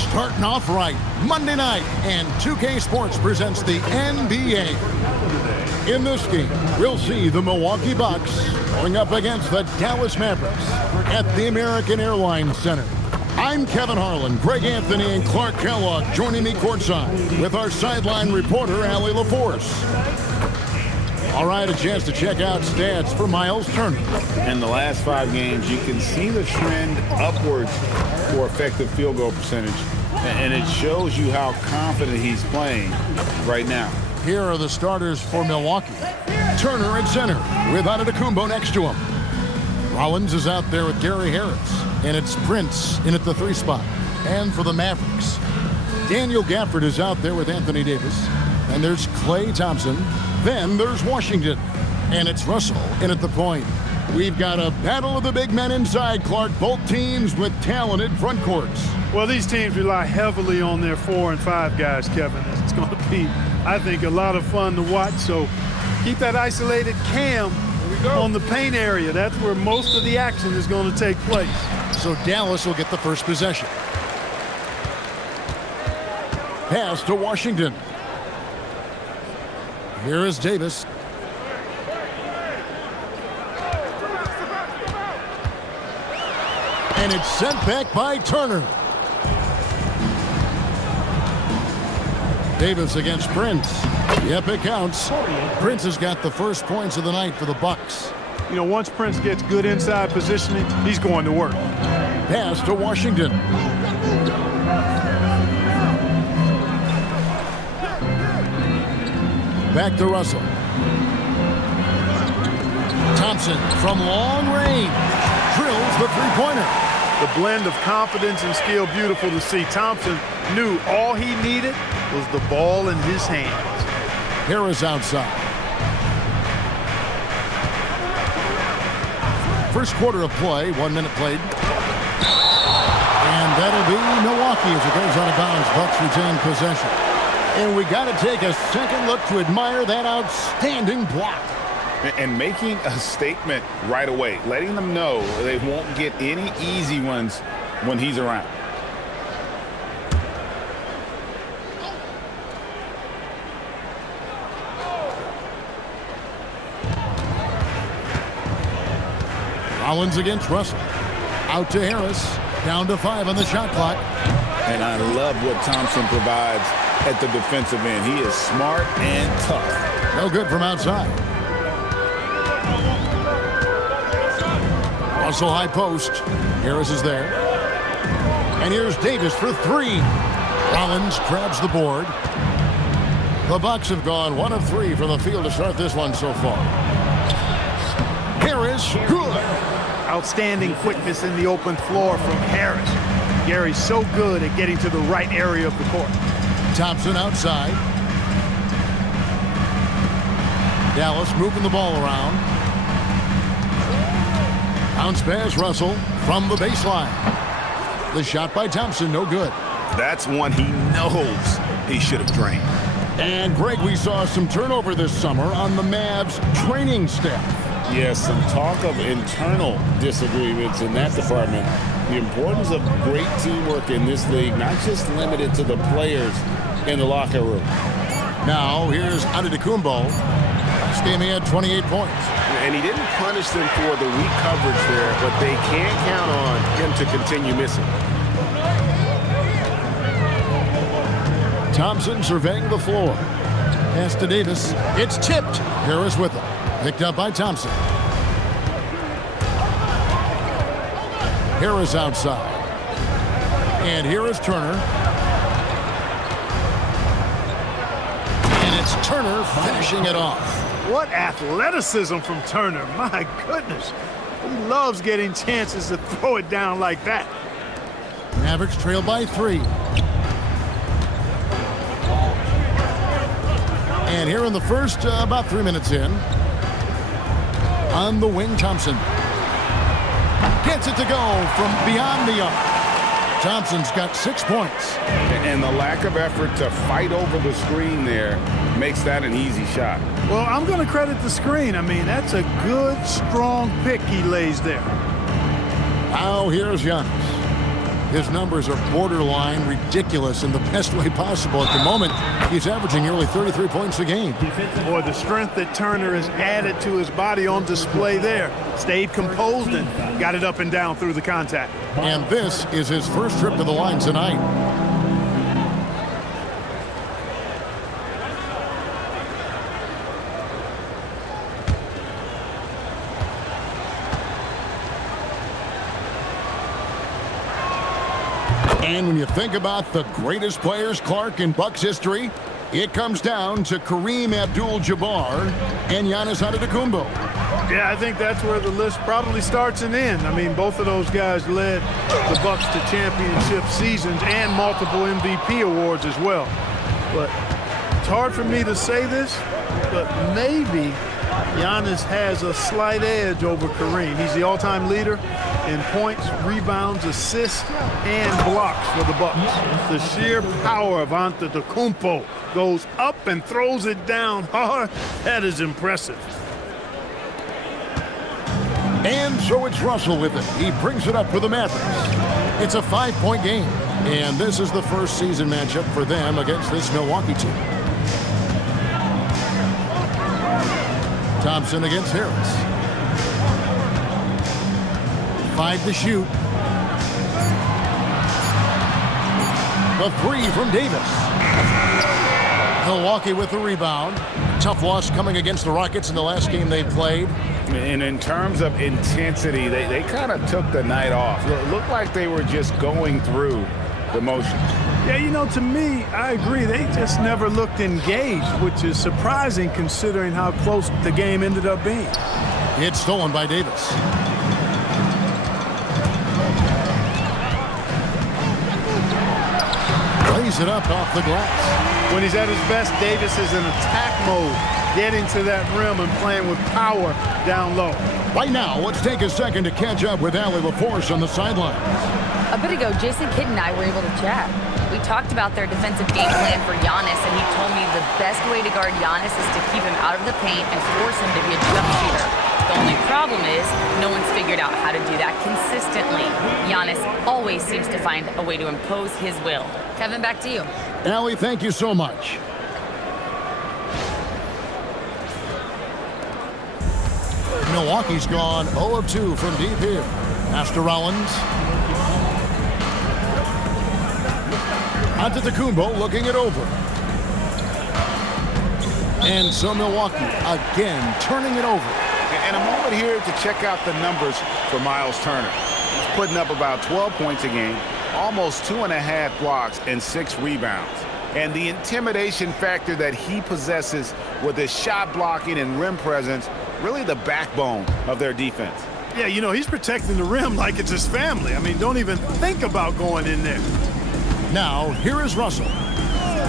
starting off right. Monday night, and 2K Sports presents the NBA. In this game, we'll see the Milwaukee Bucks going up against the Dallas Mavericks at the American Airlines Center. I'm Kevin Harlan, Greg Anthony, and Clark Kellogg joining me courtside with our sideline reporter, Allie LaForce. All right, a chance to check out stats for Myles Turner. In the last 5 games, you can see the trend upwards for effective field goal percentage, and it shows you how confident he's playing right now. Here are the starters for Milwaukee. Turner at center with Antetokounmpo next to him. Rollins is out there with Gary Harris, and it's Prince in at the 3 spot. And for the Mavericks, Daniel Gafford is out there with Anthony Davis, and there's Klay Thompson. Then there's Washington, and it's Russell in at the point. We've got a battle of the big men inside, Clark. Both teams with talented front courts. Well, these teams rely heavily on their 4 and 5 guys, Kevin. It's going to be, I think, a lot of fun to watch. So keep that isolated cam on the paint area. That's where most of the action is going to take place. So Dallas will get the first possession. Pass to Washington. Here is Davis. And it's sent back by Turner. Davis against Prince. Yep, it counts. Prince has got the first points of the night for the Bucks. You know, once Prince gets good inside positioning, he's going to work. Pass to Washington. Back to Russell. Thompson from long range drills the three-pointer. The blend of confidence and skill, beautiful to see. Thompson knew all he needed was the ball in his hands. Harris outside. First quarter of play, 1 minute played. And that'll be Milwaukee as it goes out of bounds. Bucks retain possession. And we got to take a second look to admire that outstanding block. And making a statement right away, letting them know they won't get any easy ones when he's around. Rollins against Russell. Out to Harris. Down to 5 on the shot clock. And I love what Thompson provides at the defensive end. He is smart and tough. No good from outside. Russell high post. Harris is there. And here's Davis for 3. Rollins grabs the board. The Bucks have gone 1 of 3 from the field to start this one so far. Harris, good. Outstanding quickness in the open floor from Harris. Gary's so good at getting to the right area of the court. Thompson outside. Dallas moving the ball around. Bounce pass Russell from the baseline. The shot by Thompson, no good. That's one he knows he should have drained. And Greg, we saw some turnover this summer on the Mavs training staff. Yes, some talk of internal disagreements in that department. The importance of great teamwork in this league, not just limited to the players in the locker room. Now, here's Antetokounmpo. Last game he had 28 points. And he didn't punish them for the weak coverage there, but they can't count on him to continue missing. Thompson surveying the floor. Pass to Davis. It's tipped. Harris with it. Picked up by Thompson. Harris outside. And here is Turner. And it's Turner finishing it off. What athleticism from Turner. My goodness. He loves getting chances to throw it down like that. Mavericks trail by 3. And here in the first, about 3 minutes in, on the wing, Thompson gets it to go from beyond the arc. Thompson's got 6 points. And the lack of effort to fight over the screen there makes that an easy shot. Well, I'm going to credit the screen. I mean, that's a good, strong pick he lays there. Now here's Giannis. His numbers are borderline ridiculous in the best way possible. At the moment, he's averaging nearly 33 points a game. Boy, the strength that Turner has added to his body on display there. Stayed composed and got it up and down through the contact. And this is his first trip to the line tonight. And when you think about the greatest players, Clark, in Bucks history, it comes down to Kareem Abdul-Jabbar and Giannis Antetokounmpo. Yeah, I think that's where the list probably starts and ends. I mean, both of those guys led the Bucks to championship seasons and multiple MVP awards as well. But it's hard for me to say this, but maybe Giannis has a slight edge over Kareem. He's the all-time leader in points, rebounds, assists, and blocks for the Bucks. The sheer power of Antetokounmpo goes up and throws it down hard. That is impressive. And so it's Russell with it. He brings it up for the Mavericks. It's a 5-point game, and this is the first season matchup for them against this Milwaukee team. Thompson against Harris. 5 to shoot. The 3 from Davis. Milwaukee with the rebound. Tough loss coming against the Rockets in the last game they played. And in terms of intensity, they kind of took the night off. It looked like they were just going through the motions. Yeah, you know, to me, I agree. They just never looked engaged, which is surprising considering how close the game ended up being. It's stolen by Davis. Lays it up off the glass. When he's at his best, Davis is in attack mode, getting to that rim and playing with power down low. Right now, let's take a second to catch up with Allie LaForce on the sideline. A bit ago, Jason Kidd and I were able to chat. We talked about their defensive game plan for Giannis, and he told me the best way to guard Giannis is to keep him out of the paint and force him to be a jump shooter. The only problem is no one's figured out how to do that consistently. Giannis always seems to find a way to impose his will. Kevin, back to you. Allie, thank you so much. Milwaukee's gone 0 of 2 from deep here. Pass to Rollins. Antetokounmpo looking it over. And so Milwaukee again turning it over. And a moment here to check out the numbers for Myles Turner. He's putting up about 12 points a game, almost 2.5 blocks, and 6 rebounds. And the intimidation factor that he possesses with his shot blocking and rim presence, really the backbone of their defense. Yeah, you know, he's protecting the rim like it's his family. I mean, don't even think about going in there. Now, here is Russell.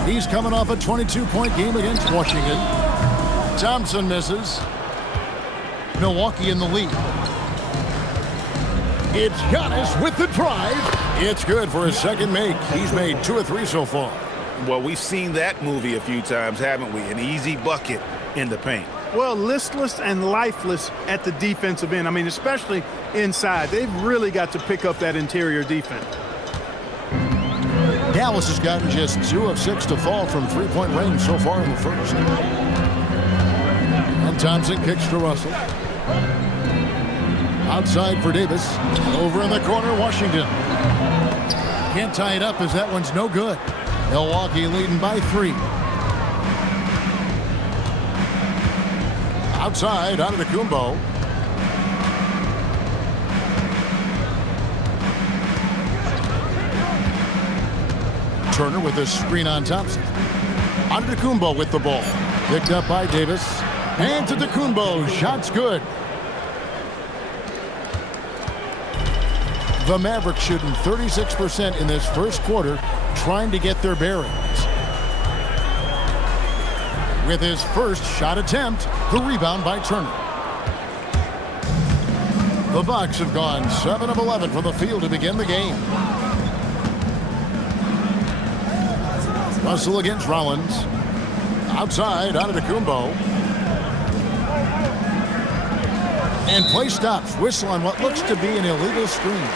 He's coming off a 22-point game against Washington. Thompson misses. Milwaukee in the lead. It's Giannis with the drive. It's good for his second make. He's made 2 of 3 so far. Well, we've seen that movie a few times, haven't we? An easy bucket in the paint. Well, listless and lifeless at the defensive end. I mean, especially inside. They've really got to pick up that interior defense. Dallas has gotten just 2 of 6 to fall from 3-point range so far in the first. And Thompson kicks to Russell. Outside for Davis. Over in the corner, Washington. Can't tie it up as that one's no good. Milwaukee leading by 3. Outside, Antetokounmpo. Turner with a screen on Thompson. Antetokounmpo with the ball. Picked up by Davis. Antetokounmpo, shot's good. The Mavericks shooting 36% in this first quarter, trying to get their bearings. With his first shot attempt, the rebound by Turner. The Bucks have gone 7 of 11 from the field to begin the game. Russell against Rollins. Outside, Antetokounmpo. And play stops. Whistle on what looks to be an illegal screen.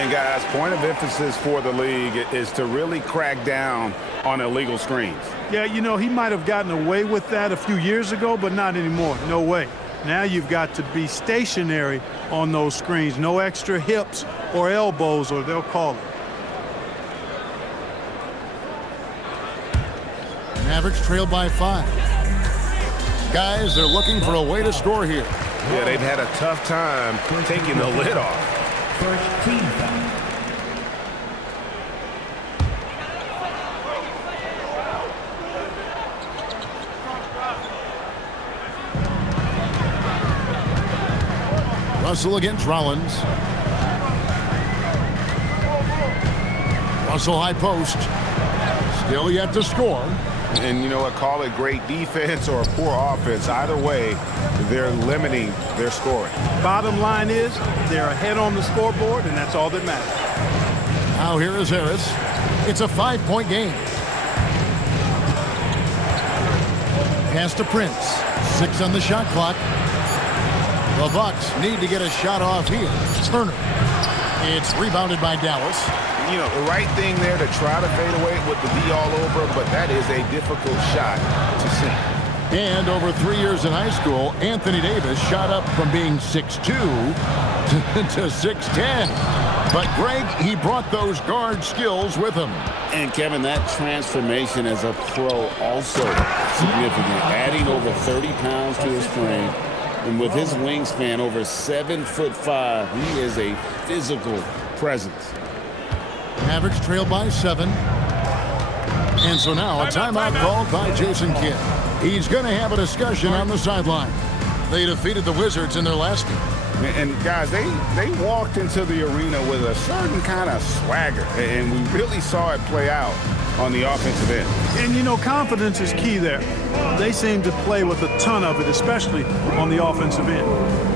And guys, point of emphasis for the league is to really crack down on illegal screens. Yeah, you know, he might have gotten away with that a few years ago, but not anymore. No way. Now you've got to be stationary on those screens. No extra hips or elbows, or they'll call it. Mavericks trail by 5. Guys, they're looking for a way to score here. Yeah, they've had a tough time taking the lid off. First team foul. Russell against Rollins. Russell high post. Still yet to score. And you know what, call it great defense or poor offense. Either way, they're limiting their scoring. Bottom line is they're ahead on the scoreboard, and that's all that matters. Now here is Harris. It's a 5-point game. Pass to Prince. 6 on the shot clock. The Bucks need to get a shot off here. Turner. It's rebounded by Dallas. You know, the right thing there to try to fade away with the D all over, but that is a difficult shot to sink. And over 3 years in high school, Anthony Davis shot up from being 6'2" to 6'10". But Greg, he brought those guard skills with him. And Kevin, that transformation as a pro also significant. Adding over 30 pounds to his frame. And with his wingspan over 7'5", he is a physical presence. Mavericks trail by 7. And so now a timeout called by Jason Kidd. He's going to have a discussion on the sideline. They defeated the Wizards in their last game. And guys, they walked into the arena with a certain kind of swagger. And we really saw it play out on the offensive end. And, you know, confidence is key there. They seem to play with a ton of it, especially on the offensive end.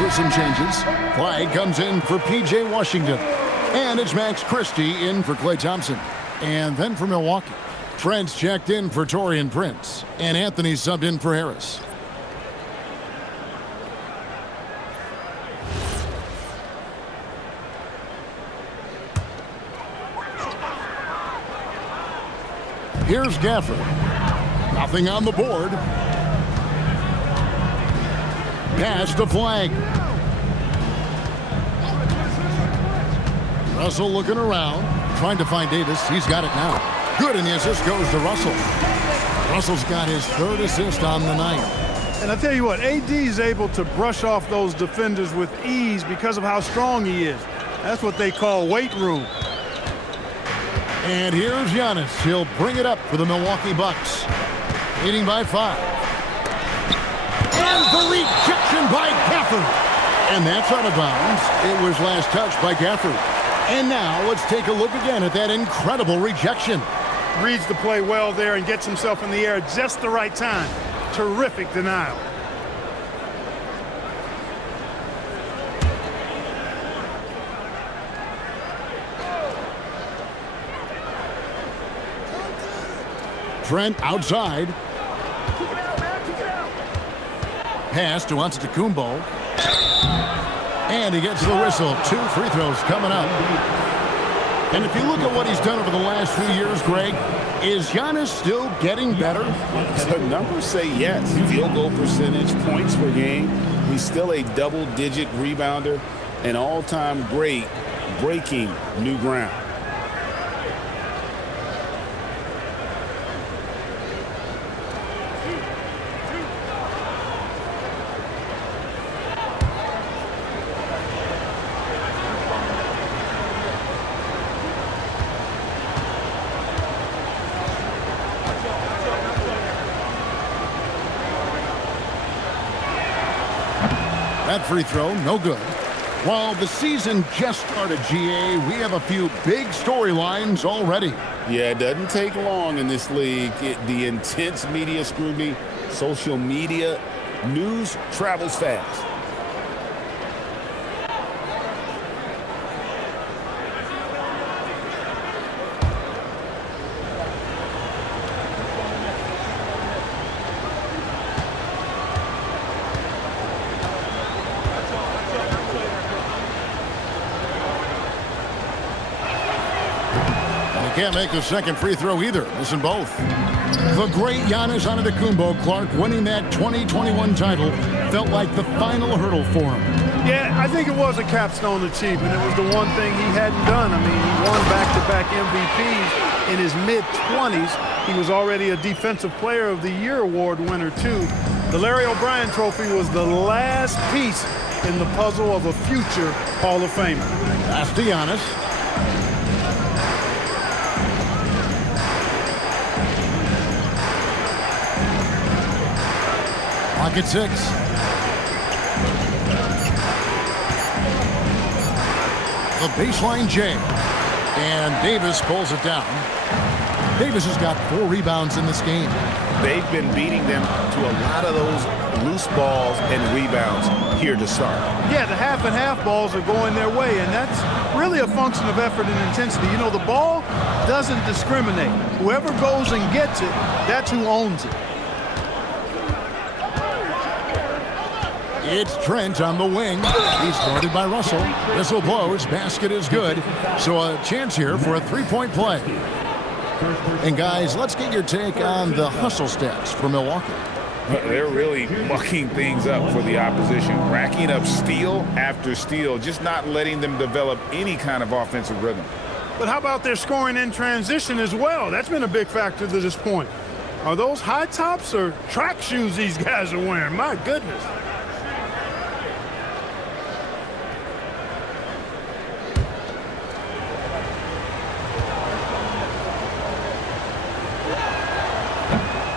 With some changes. Flag comes in for P.J. Washington. And it's Max Christie in for Klay Thompson. And then for Milwaukee, Trent's checked in for Taurean Prince. And Anthony subbed in for Harris. Here's Gafford. Nothing on the board. Pass to Flag. Russell looking around, trying to find Davis. He's got it now. Good, and the assist goes to Russell. Russell's got his 3rd assist on the night. And I tell you what, AD is able to brush off those defenders with ease because of how strong he is. That's what they call weight room. And here's Giannis. He'll bring it up for the Milwaukee Bucks. Leading by 5. And the rejection by Gafford. And that's out of bounds. It was last touched by Gafford. And now let's take a look again at that incredible rejection. Reads the play well there and gets himself in the air at just the right time. Terrific denial. Trent outside. Pass to Antetokounmpo. And he gets the whistle. 2 free throws coming up. And if you look at what he's done over the last few years, Greg, is Giannis still getting better? The numbers say yes. Field goal percentage, points per game. He's still a double-digit rebounder, an all-time great, breaking new ground. That free throw, no good. While the season just started, GA, we have a few big storylines already. Yeah, it doesn't take long in this league. The intense media scrutiny, social media, news travels fast. Can't make the second free throw either. Missing both. The great Giannis Antetokounmpo, Clark, winning that 2021 title felt like the final hurdle for him. Yeah, I think it was a capstone achievement. It was the one thing he hadn't done. I mean, he won back-to-back MVPs in his mid-20s. He was already a Defensive Player of the Year award winner, too. The Larry O'Brien Trophy was the last piece in the puzzle of a future Hall of Famer. Pass to Giannis. At 6. The baseline J. And Davis pulls it down. Davis has got 4 rebounds in this game. They've been beating them to a lot of those loose balls and rebounds here to start. Yeah, the half and half balls are going their way, and that's really a function of effort and intensity. You know, the ball doesn't discriminate. Whoever goes and gets it, that's who owns it. It's Trent on the wing. He's guarded by Russell. Whistle blows. Basket is good. So a chance here for a three-point play. And guys, let's get your take on the hustle stats for Milwaukee. They're really mucking things up for the opposition, racking up steal after steal, just not letting them develop any kind of offensive rhythm. But how about their scoring in transition as well? That's been a big factor to this point. Are those high tops or track shoes these guys are wearing? My goodness.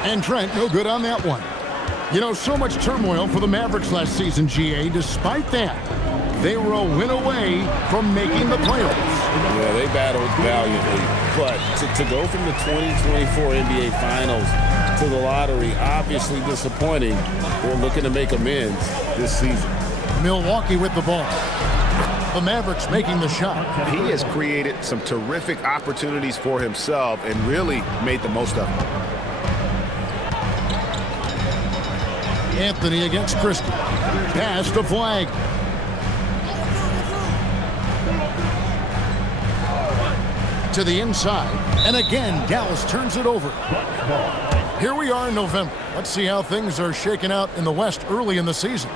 And Trent, no good on that one. You know, so much turmoil for the Mavericks last season, GA. Despite that, they were a win away from making the playoffs. Yeah, they battled valiantly. But to go from the 2024 NBA Finals to the lottery, obviously disappointing. They're looking to make amends this season. Milwaukee with the ball. The Mavericks making the shot. He has created some terrific opportunities for himself and really made the most of them. Anthony against Christie. Pass to Flag. To the inside. And again, Dallas turns it over. Here we are in November. Let's see how things are shaking out in the West early in the season.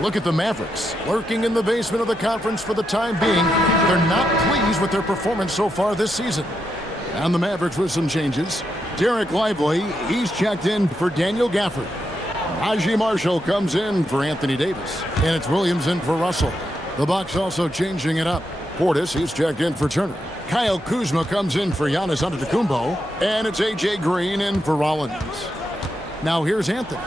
Look at the Mavericks, lurking in the basement of the conference for the time being. They're not pleased with their performance so far this season. And the Mavericks with some changes. Derek Lively, he's checked in for Daniel Gafford. Najee Marshall comes in for Anthony Davis. And it's Williams in for Russell. The Bucks also changing it up. Portis, he's checked in for Turner. Kyle Kuzma comes in for Giannis Antetokounmpo. And it's A.J. Green in for Rollins. Now here's Anthony.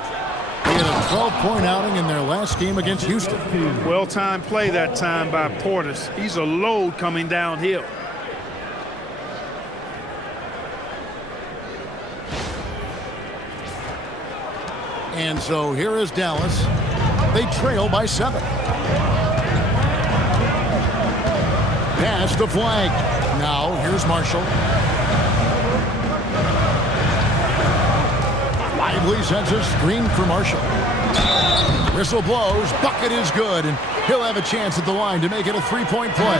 He had a 12-point outing in their last game against Houston. Well-timed play that time by Portis. He's a load coming downhill. And so here is Dallas. They trail by 7. Pass to Flag. Now here's Marshall. Lively sends a screen for Marshall. Whistle blows. Bucket is good. And he'll have a chance at the line to make it a 3-point play.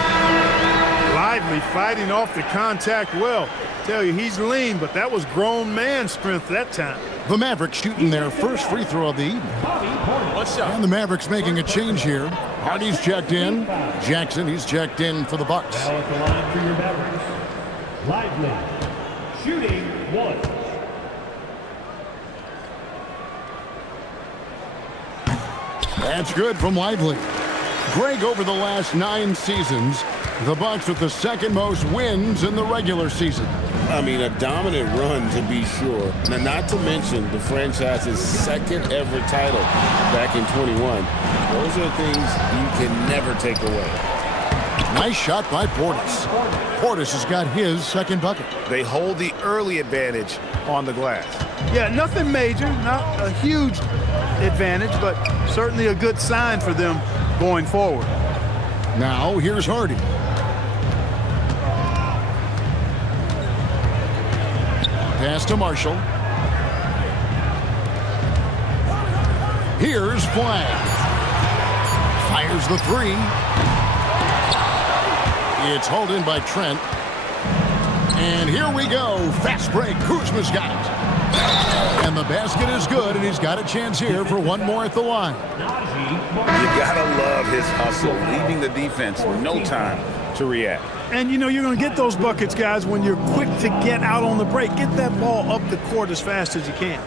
Lively fighting off the contact well. Tell you, he's lean, but that was grown man strength that time. The Mavericks shooting their first free throw of the evening. And the Mavericks making a change here. Hardy's checked in. Jackson, he's checked in for the Bucks. Now at the line for your Mavericks, Lively, shooting 1. That's good from Lively. Greg, over the last 9 seasons, the Bucks with the second most wins in the regular season. I mean, a dominant run to be sure. Now, not to mention the franchise's second ever title back in 21. Those are things you can never take away. Nice shot by Portis. Portis has got his second bucket. They hold the early advantage on the glass. Yeah, nothing major, not a huge advantage, but certainly a good sign for them going forward. Now, here's Hardy. Pass to Marshall. Here's Flag. Fires the 3. It's hauled in by Trent. And here we go. Fast break. Kuzma's got it. And the basket is good, and he's got a chance here for one more at the line. You gotta love his hustle, leaving the defense no time to react. And, you know, you're going to get those buckets, guys, when you're quick to get out on the break. Get that ball up the court as fast as you can.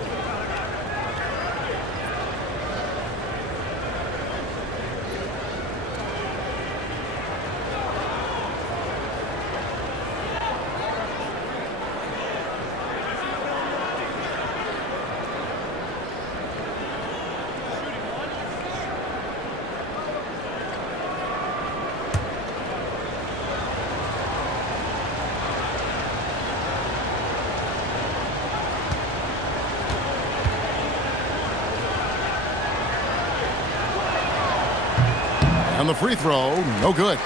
And the free throw, no good.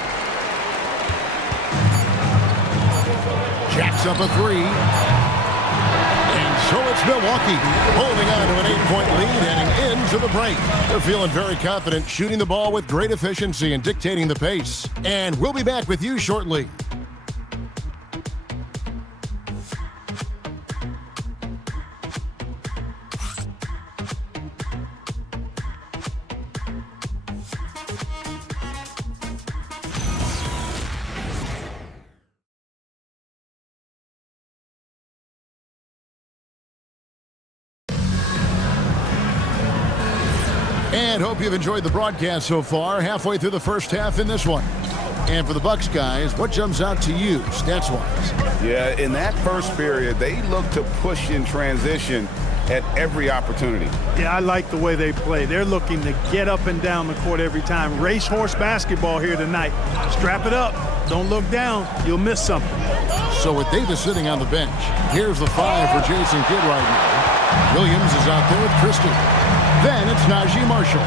Jacks up a 3. And so it's Milwaukee holding on to an 8-point lead heading into the break. They're feeling very confident, shooting the ball with great efficiency and dictating the pace. And we'll be back with you shortly. And hope you've enjoyed the broadcast so far, halfway through the first half in this one. And for the Bucks guys, what jumps out to you, stats-wise? Yeah, in that first period, they looked to push in transition at every opportunity. Yeah, I like the way they play. They're looking to get up and down the court every time. Racehorse basketball here tonight. Strap it up. Don't look down. You'll miss something. So with Davis sitting on the bench, here's the 5 for Jason Kidd right now. Williams is out there with Christie. Then it's Najee Marshall.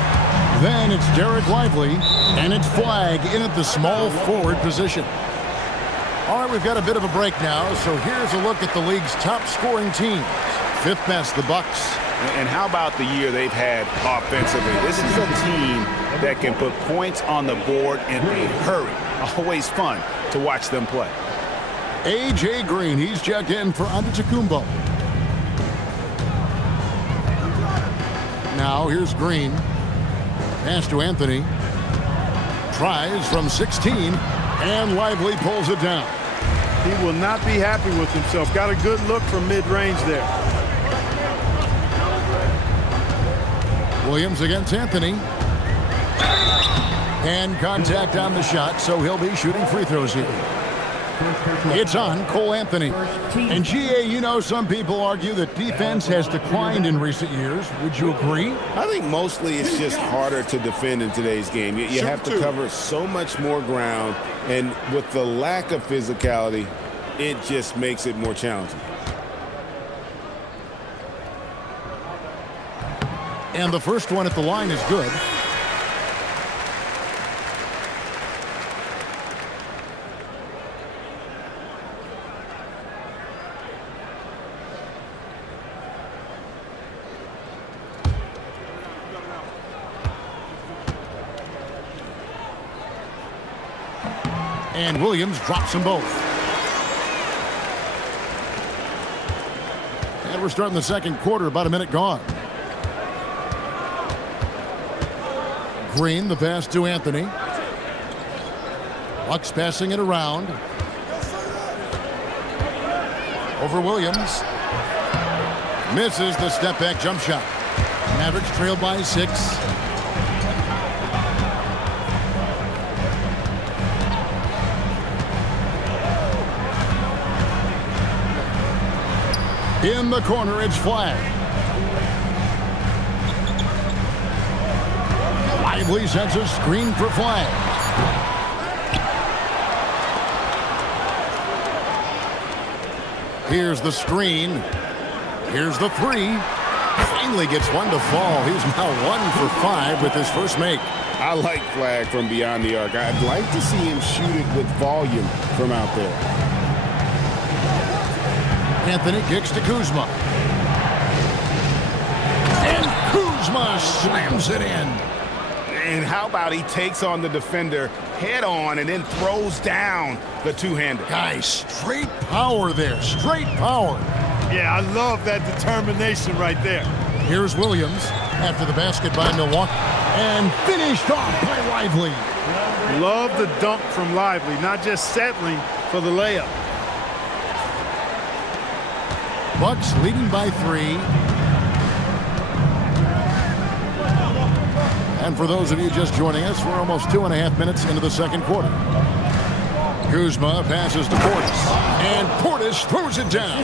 Then it's Derek Lively. And it's Flag in at the small forward position. All right, we've got a bit of a break now, so here's a look at the league's top scoring teams. 5th best, the Bucks. And how about the year they've had offensively? This is a team that can put points on the board in a hurry. Always fun to watch them play. A.J. Green, he's checked in for Antetokounmpo. Now here's Green. Pass to Anthony. Tries from 16, and Lively pulls it down. He will not be happy with himself. Got a good look from mid-range there. Williams against Anthony. And contact on the shot, so he'll be shooting free throws here. It's on Cole Anthony. And GA, you know, some people argue that defense has declined in recent years. Would you agree? I think mostly it's just harder to defend in today's game. You have to cover so much more ground, and with the lack of physicality, it just makes it more challenging. And the first one at the line is good. And Williams drops them both. And we're starting the second quarter, about a minute gone. Green, the pass to Anthony. Bucks passing it around. Over Williams. Misses the step-back jump shot. Mavericks trailed by 6. In the corner, it's Flag. Lively sets a screen for Flag. Here's the screen. Here's the 3. Finally gets one to fall. He's now 1 for 5 with his first make. I like Flag from beyond the arc. I'd like to see him shoot it with volume from out there. Anthony kicks to Kuzma. And Kuzma slams it in. And how about he takes on the defender head on and then throws down the two-hander. Guys, straight power there. Straight power. Yeah, I love that determination right there. Here's Williams after the basket by Milwaukee. And finished off by Lively. Love the dunk from Lively, not just settling for the layup. Bucks leading by 3. And for those of you just joining us, we're almost 2.5 minutes into the second quarter. Kuzma passes to Portis. And Portis throws it down.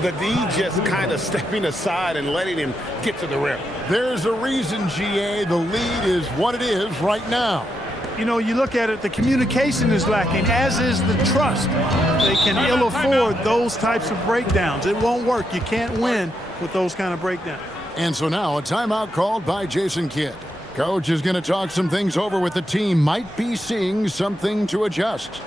The D just kind of stepping aside and letting him get to the rim. There's a reason, GA, the lead is what it is right now. You know, you look at it, the communication is lacking, as is the trust. They can ill afford those types of breakdowns. It won't work. You can't win with those kind of breakdowns. And so now a timeout called by Jason Kidd. Coach is going to talk some things over with the team. Might be seeing something to adjust.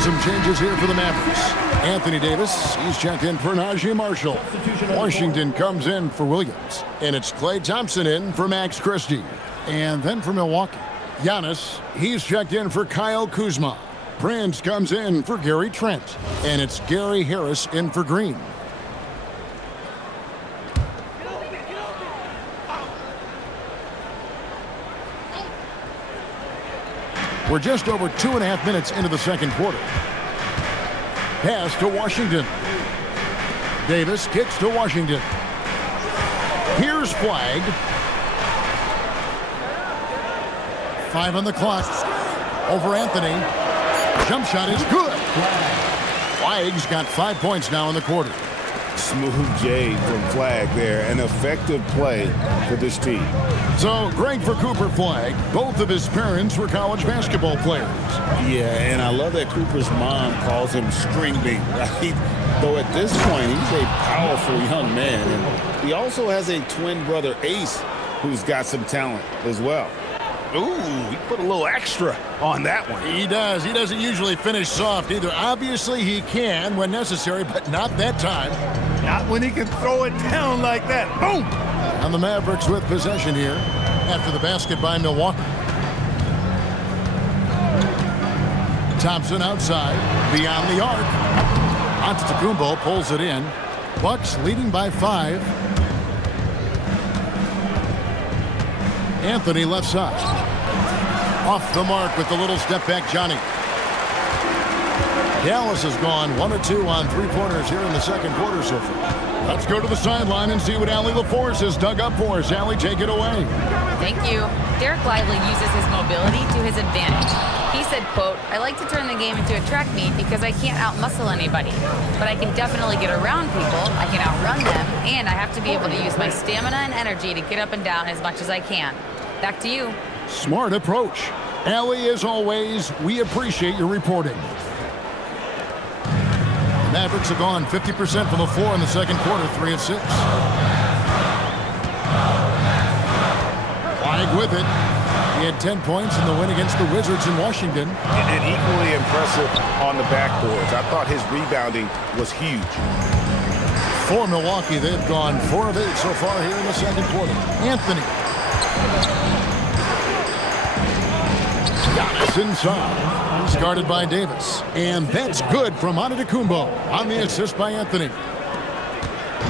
Some changes here for the Mavericks. Anthony Davis, he's checked in for Najee Marshall. Washington comes in for Williams. And it's Klay Thompson in for Max Christie. And then for Milwaukee, Giannis, he's checked in for Kyle Kuzma. Prince comes in for Gary Trent. And it's Gary Harris in for Green. We're just over 2.5 minutes into the second quarter. Pass to Washington. Davis kicks to Washington. Here's Flag. 5 on the clock. Over Anthony. Jump shot is good. Flag's got 5 points now in the quarter. Smooth J from Flag there. An effective play for this team. So, great for Cooper Flag. Both of his parents were college basketball players. Yeah, and I love that Cooper's mom calls him String Bean, right? Though at this point, he's a powerful young man. And he also has a twin brother, Ace, who's got some talent as well. Ooh, he put a little extra on that one. He does. He doesn't usually finish soft either. Obviously, he can when necessary, but not that time. Not when he can throw it down like that. Boom! And the Mavericks with possession here after the basket by Milwaukee. Thompson outside, beyond the arc. Antetokounmpo pulls it in. Bucks leading by 5. Anthony left side. Off the mark with the little step back Johnny. Dallas has gone 1 of 2 on 3-pointers here in the second quarter so far. Let's go to the sideline and see what Allie LaForce has dug up for us. Allie, take it away. Thank you. Derek Lively uses his mobility to his advantage. He said, quote, "I like to turn the game into a track meet because I can't out-muscle anybody. But I can definitely get around people, I can outrun them, and I have to be able to use my stamina and energy to get up and down as much as I can." Back to you. Smart approach. Allie, as always, we appreciate your reporting. The Mavericks have gone 50% from the floor in the second quarter, 3 of 6. Flag with it. He had 10 points in the win against the Wizards in Washington. And equally impressive on the backboards. I thought his rebounding was huge. For Milwaukee, they've gone 4 of 8 so far here in the second quarter. Anthony. Giannis inside. He's guarded by Davis. And that's good from Antetokounmpo on the assist by Anthony.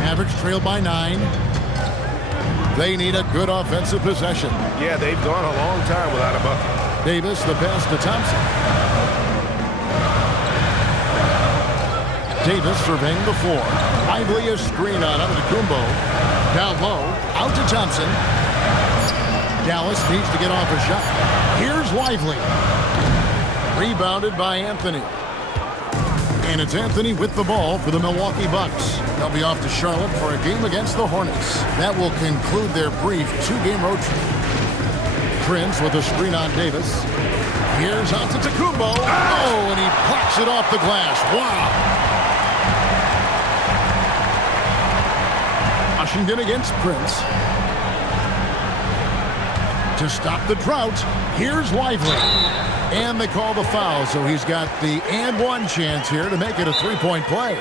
Mavericks trail by 9. They need a good offensive possession. Yeah, they've gone a long time without a bucket. Davis, the pass to Thompson. Davis surveying the floor. Lively a screen on Antetokounmpo. Down low, out to Thompson. Dallas needs to get off a shot. Here's Lively. Rebounded by Anthony. And it's Anthony with the ball for the Milwaukee Bucks. They'll be off to Charlotte for a game against the Hornets. That will conclude their brief 2-game road trip. Prince with a screen on Davis. Here's Antetokounmpo. Oh, and he plucks it off the glass. Wow. Washington against Prince. To stop the drought, here's Lively. And they call the foul, so he's got the and one chance here to make it a 3-point play.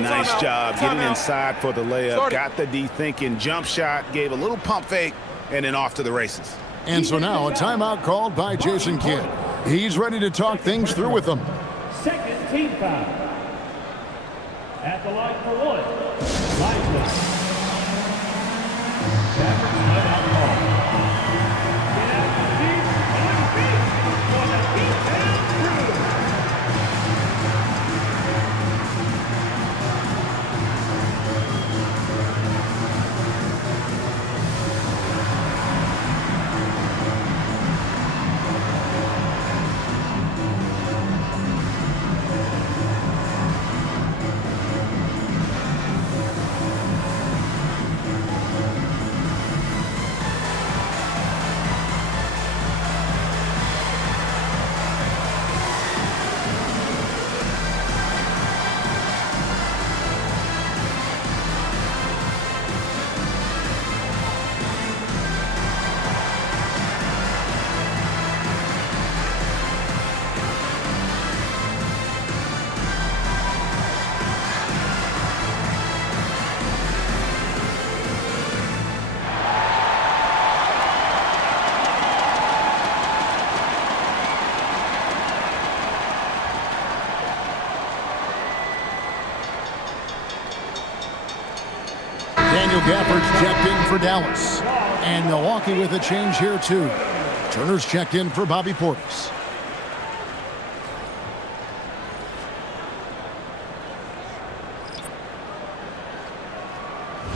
Nice job getting inside for the layup. Got the D thinking, jump shot, gave a little pump fake, and then off to the races. And so now a timeout called by Jason Kidd. He's ready to talk things through with them. Second team foul. At the line for 1. Lively. Mavericks timeout call. Get out the feet and beat for the beatdown crew. Gafford's checked in for Dallas. And Milwaukee with a change here, too. Turner's checked in for Bobby Portis.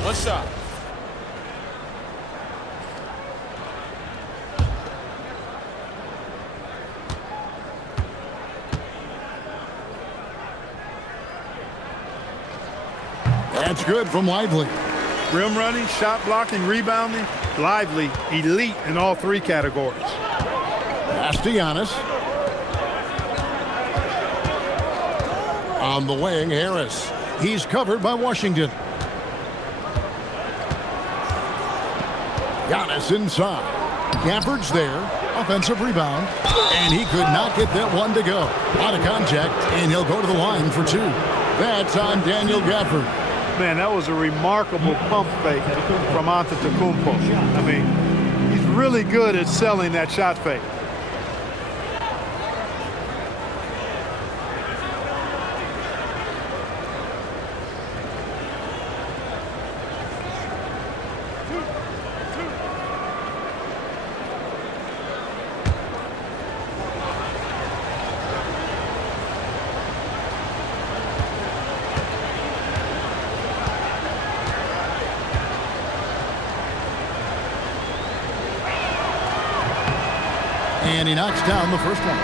One shot. That's good from Lively. Rim running, shot blocking, rebounding, Lively, elite in all 3 categories. Pass to Giannis. On the wing, Harris. He's covered by Washington. Giannis inside. Gafford's there. Offensive rebound. And he could not get that one to go. Out of contact, and he'll go to the line for 2. That's on Daniel Gafford. Man, that was a remarkable pump fake from Antetokounmpo. I mean, he's really good at selling that shot fake. And he knocks down the first one.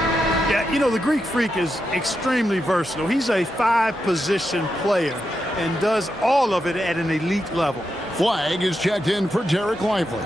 Yeah, you know, the Greek Freak is extremely versatile. He's a 5-position player and does all of it at an elite level. Flag is checked in for Derek Lively.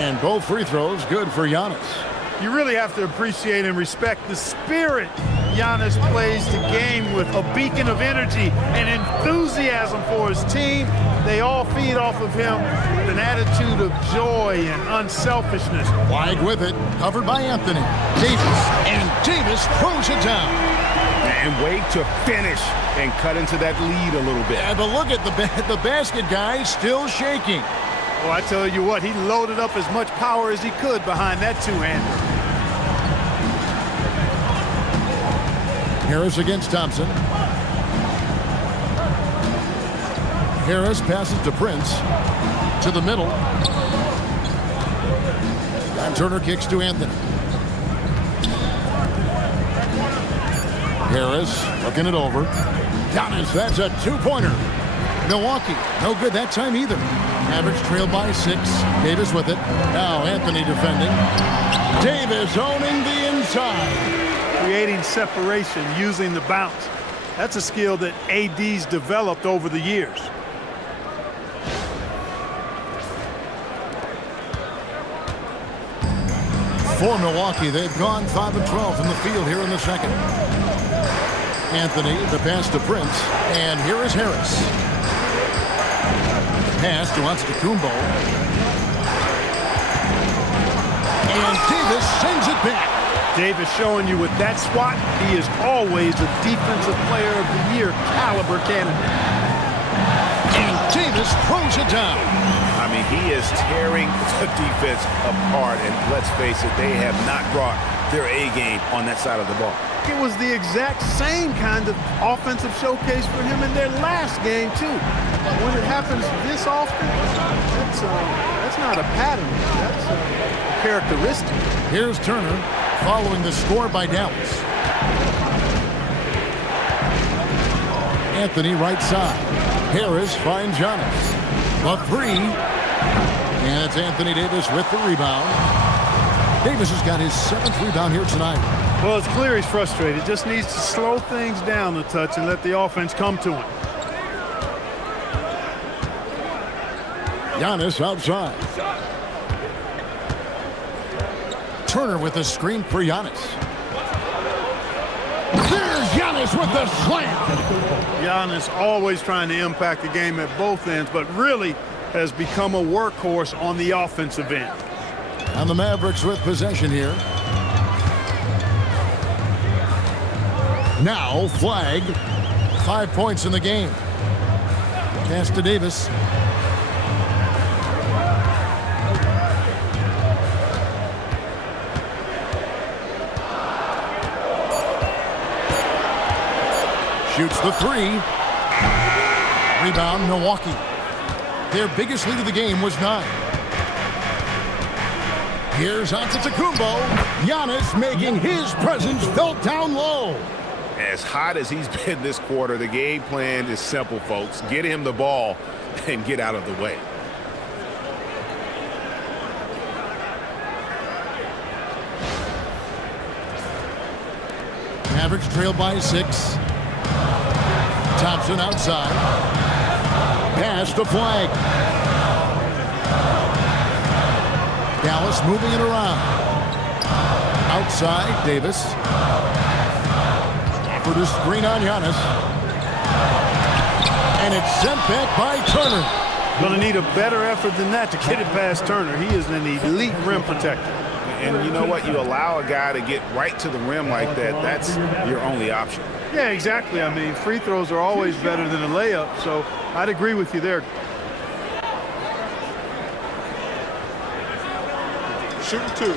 And both free throws good for Giannis. You really have to appreciate and respect the spirit Giannis plays the game with, a beacon of energy and enthusiasm for his team. They all feed off of him with an attitude of joy and unselfishness. Flag with it, covered by Anthony Davis, and Davis throws it down. And wait to finish and cut into that lead a little bit. Yeah, but look at the basket guy still shaking. Well, I tell you what, he loaded up as much power as he could behind that two-hander. Harris against Thompson. Harris passes to Prince. To the middle. And Turner kicks to Anthony. Harris looking it over. Giannis, that's a two-pointer. Milwaukee, no good that time either. Mavericks trailed by 6. Davis with it. Now Anthony defending. Davis owning the inside. Creating separation using the bounce. That's a skill that AD's developed over the years. For Milwaukee, they've gone 5 of 12 from the field here in the second. Anthony, the pass to Prince, and here is Harris. Pass to Antetokounmpo. And Davis sends it back. Davis showing you with that swat, he is always a Defensive Player of the Year caliber candidate. And Davis throws it down. I mean, he is tearing the defense apart, and let's face it, they have not brought their A game on that side of the ball. It was the exact same kind of offensive showcase for him in their last game, too. When it happens this often, that's not a pattern. That's a characteristic. Here's Turner following the score by Dallas. Anthony right side. Harris finds Giannis. A 3. And it's Anthony Davis with the rebound. Davis has got his 7th rebound here tonight. Well, it's clear he's frustrated. Just needs to slow things down a touch and let the offense come to him. Giannis outside. Turner with a screen for Giannis. There's Giannis with the slam. Giannis always trying to impact the game at both ends, but really has become a workhorse on the offensive end. And the Mavericks with possession here. Now flag. 5 points in the game. Pass to Davis. Shoots the 3. Rebound, Milwaukee. Their biggest lead of the game was 9. Here's Antetokounmpo. Giannis making his presence felt down low. As hot as he's been this quarter, the game plan is simple, folks. Get him the ball and get out of the way. Mavericks trail by 6. Thompson outside. Pass to Flag. Dallas moving it around. Outside, Davis. Offered a screen on Giannis. And it's sent back by Turner. Going to need a better effort than that to get it past Turner. He is an elite rim protector. And you know what? You allow a guy to get right to the rim like that, that's your only option. Yeah, exactly. I mean, free throws are always better than a layup, so I'd agree with you there. Shooting 2.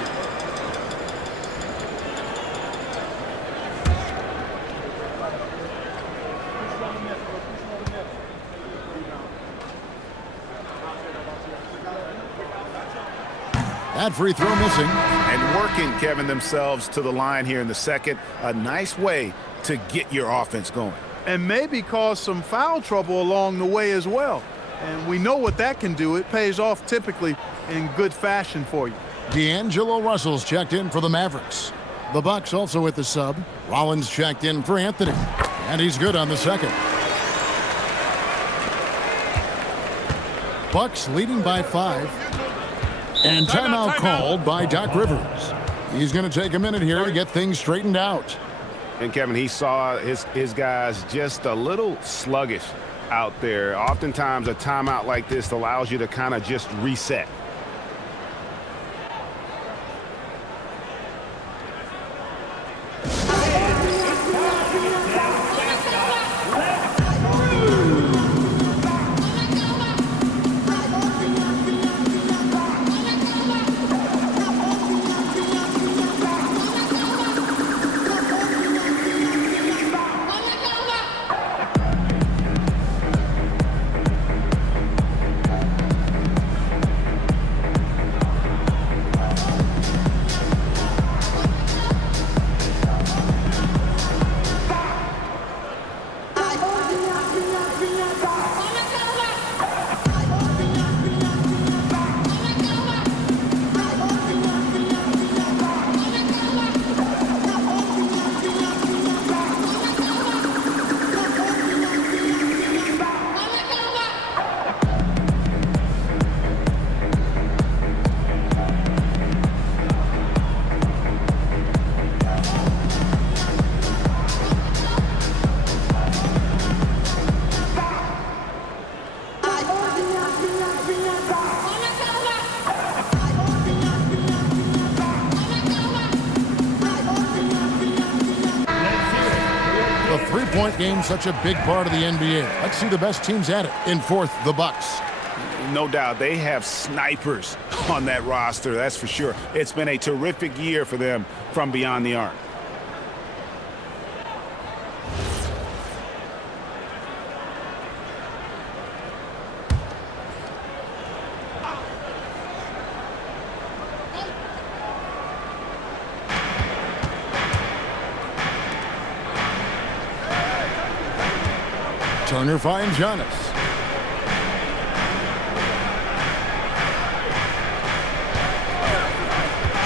That free throw missing. And working, Kevin, themselves to the line here in the second. A nice way to get your offense going. And maybe cause some foul trouble along the way as well. And we know what that can do. It pays off typically in good fashion for you. D'Angelo Russell's checked in for the Mavericks. The Bucks also with the sub. Rollins checked in for Anthony. And he's good on the second. Bucks leading by 5. And timeout called by Doc Rivers. He's going to take a minute here to get things straightened out. And, Kevin, he saw his guys just a little sluggish out there. Oftentimes, a timeout like this allows you to kind of just reset. Three-point game, such a big part of the NBA. Let's see the best teams at it. In fourth, the Bucks. No doubt they have snipers on that roster, that's for sure. It's been a terrific year for them from beyond the arc. Turner finds Giannis.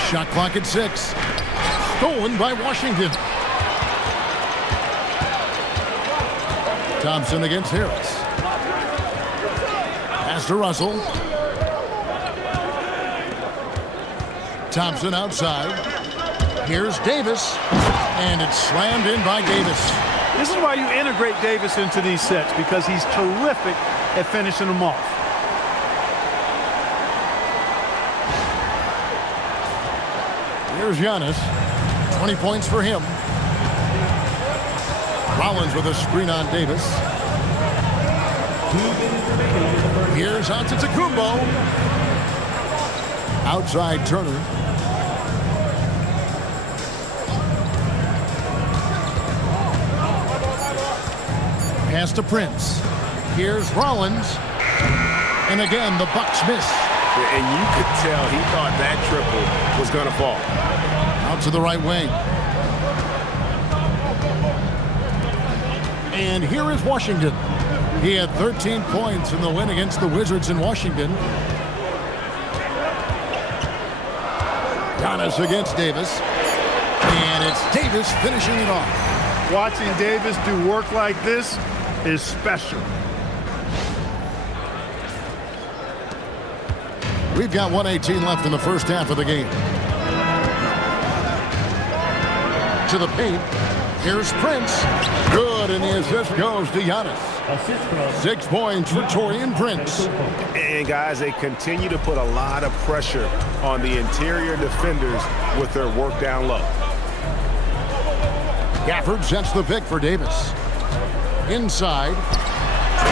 Shot clock at 6. Stolen by Washington. Thompson against Harris. Pass to Russell. Thompson outside. Here's Davis. And it's slammed in by Davis. This is why you integrate Davis into these sets, because he's terrific at finishing them off. Here's Giannis. 20 points for him. Rollins with a screen on Davis. Here's Antetokounmpo. Outside Turner. Pass to Prince. Here's Rollins. And again, the Bucks miss. And you could tell he thought that triple was going to fall. Out to the right wing. And here is Washington. He had 13 points in the win against the Wizards in Washington. Giannis against Davis. And it's Davis finishing it off. Watching Davis do work like this is special. We've got 1:18 left in the first half of the game. To the paint. Here's Prince. Good, and the assist goes to Giannis. 6 points for Taurean Prince. And, guys, they continue to put a lot of pressure on the interior defenders with their work down low. Gafford sets the pick for Davis. Inside.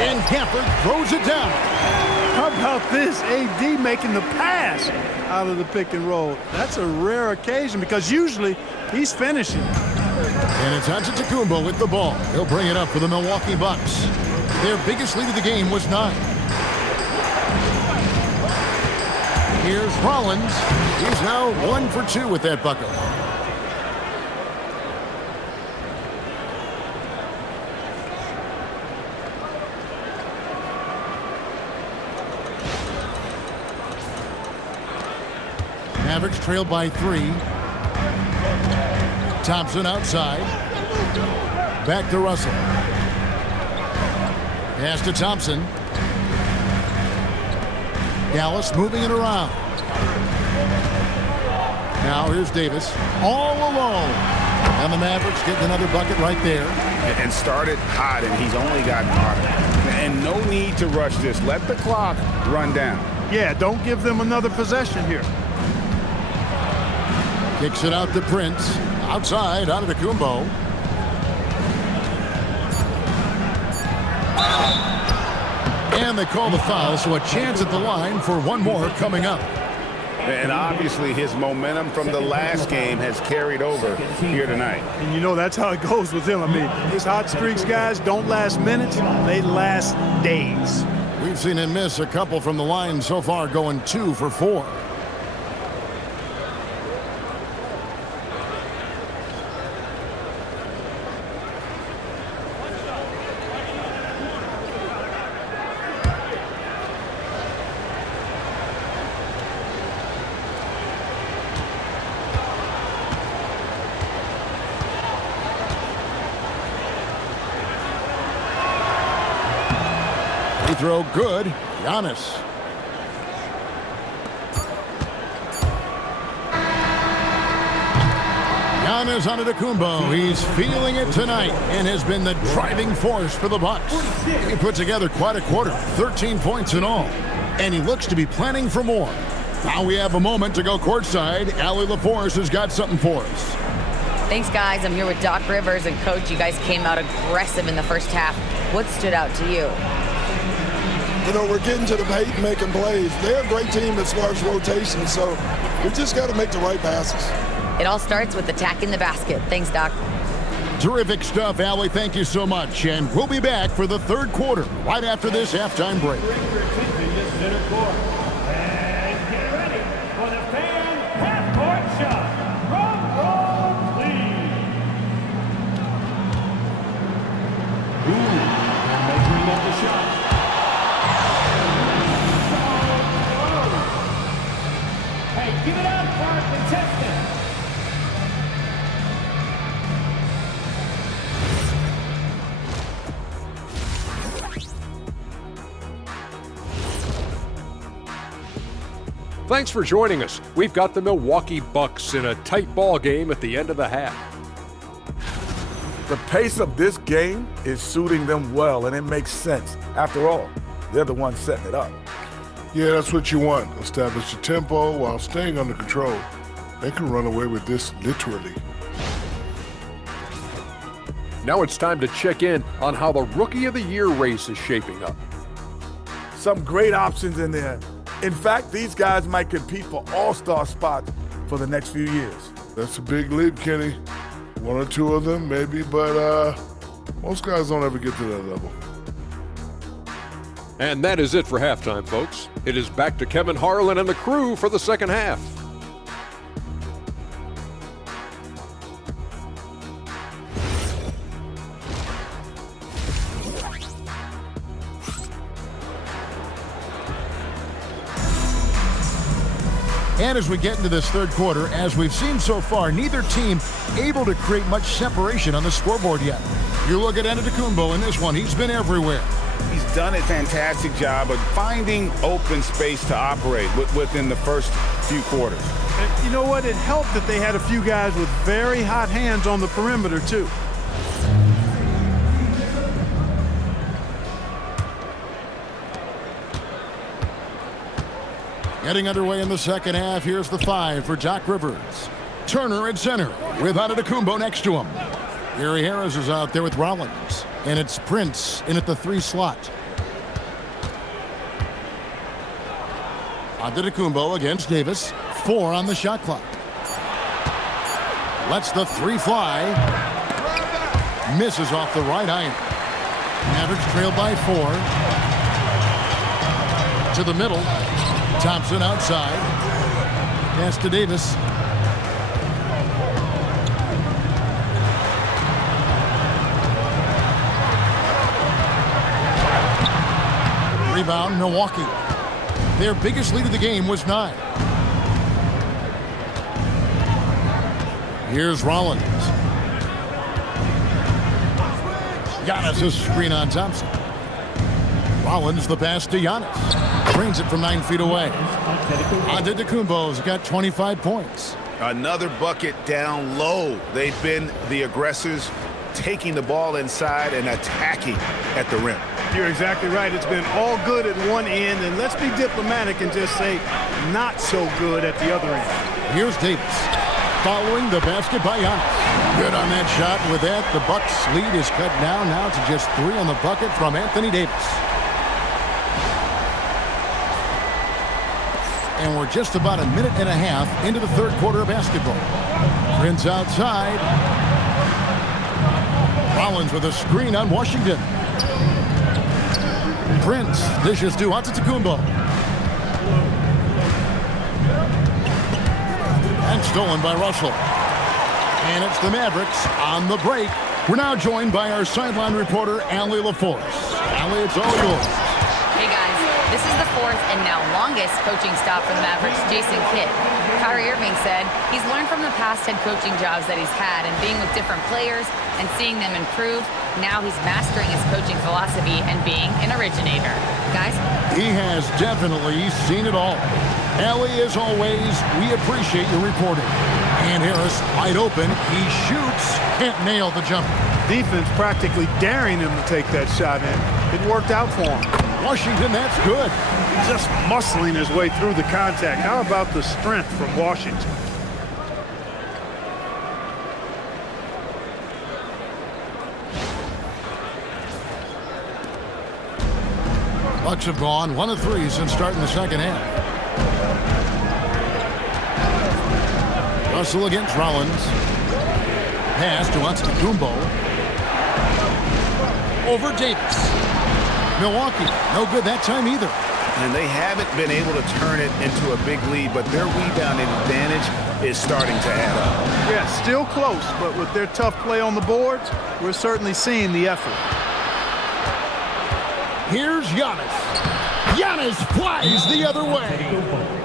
And Gafford throws it down. How about this? AD making the pass out of the pick and roll. That's a rare occasion because usually he's finishing. And it's Antetokounmpo with the ball. He'll bring it up for the Milwaukee Bucks. Their biggest lead of the game was 9. Here's Rollins. He's now 1 for 2 with that bucket. Mavericks trail by 3. Thompson outside. Back to Russell. Pass to Thompson. Dallas moving it around. Now here's Davis all alone. And the Mavericks getting another bucket right there. And started hot, and he's only gotten hotter. And no need to rush this. Let the clock run down. Yeah, don't give them another possession here. Kicks it out to Prince. Outside, Antetokounmpo. And they call the foul, so a chance at the line for one more coming up. And obviously his momentum from the last game has carried over here tonight. And you know that's how it goes with him. I mean, his hot streaks, guys, don't last minutes. They last days. We've seen him miss a couple from the line so far, going 2 for 4. Throw good. Giannis. Giannis Antetokounmpo. He's feeling it tonight and has been the driving force for the Bucks. He put together quite a quarter, 13 points in all, and he looks to be planning for more. Now we have a moment to go courtside. Allie LaForce has got something for us. Thanks, guys. I'm here with Doc Rivers, and Coach, you guys came out aggressive in the first half. What stood out to you? You know, we're getting to the paint and making plays. They're a great team as far as rotation, so we just got to make the right passes. It all starts with attacking the basket. Thanks, Doc. Terrific stuff, Allie. Thank you so much. And we'll be back for the third quarter right after this halftime break. And get ready for the fan half-court shot. Drum roll, please. Measuring up the shot. Hey, give it up for our contestant. Thanks for joining us. We've got the Milwaukee Bucks in a tight ball game at the end of the half. The pace of this game is suiting them well, and it makes sense. After all, they're the ones setting it up. Yeah, that's what you want. Establish the tempo while staying under control. They can run away with this literally. Now it's time to check in on how the Rookie of the Year race is shaping up. Some great options in there. In fact, these guys might compete for all-star spots for the next few years. That's a big leap, Kenny. One or two of them, maybe, but most guys don't ever get to that level. And that is it for halftime, folks. It is back to Kevin Harlan and the crew for the second half. And as we get into this third quarter, as we've seen so far, neither team able to create much separation on the scoreboard yet. You look at Antetokounmpo in this one, he's been everywhere. He's done a fantastic job of finding open space to operate within the first few quarters. And you know what? It helped that they had a few guys with very hot hands on the perimeter, too. Getting underway in the second half, here's the 5 for Doc Rivers. Turner at center with Antetokounmpo next to him. Gary Harris is out there with Rollins. And it's Prince in at the 3 slot. Antetokounmpo against Davis. 4 on the shot clock. Lets the 3 fly. Misses off the right iron. Mavericks trail by 4. To the middle. Thompson outside. Pass to Davis. Rebound, Milwaukee. Their biggest lead of the game was 9. Here's Rollins. Giannis' screen on Thompson. Rollins the pass to Giannis. Brings it from 9 feet away. Antetokounmpo's got 25 points. Another bucket down low. They've been the aggressors, taking the ball inside and attacking at the rim. You're exactly right. It's been all good at one end, and let's be diplomatic and just say not so good at the other end. Here's Davis. Following the basket by Giannis. Good on that shot. With that, the Bucks' lead is cut down now to just 3 on the bucket from Anthony Davis. And we're just about a minute and a half into the third quarter of basketball. Prince outside. Rollins with a screen on Washington. Prince dishes to Antetokounmpo. And stolen by Russell. And it's the Mavericks on the break. We're now joined by our sideline reporter, Allie LaForce. Allie, it's all yours. Hey guys, this is the 4th and now longest coaching stop for the Mavericks, Jason Kidd. Kyrie Irving said he's learned from the past head coaching jobs that he's had and being with different players and seeing them improve. Now he's mastering his coaching philosophy and being an originator. Guys? He has definitely seen it all. Allie, as always, we appreciate your reporting. And Harris, wide open. He shoots. Can't nail the jumper. Defense practically daring him to take that shot in. It worked out for him. Washington, that's good. Just muscling his way through the contact. How about the strength from Washington? Bucks have gone 1 of 3 since starting the second half. Russell against Rollins. Pass to Antetokounmpo. Over Davis. Milwaukee, no good that time either. And they haven't been able to turn it into a big lead, but their rebounding advantage is starting to add up. Yeah, still close, but with their tough play on the boards, we're certainly seeing the effort. Here's Giannis. Giannis flies the other way.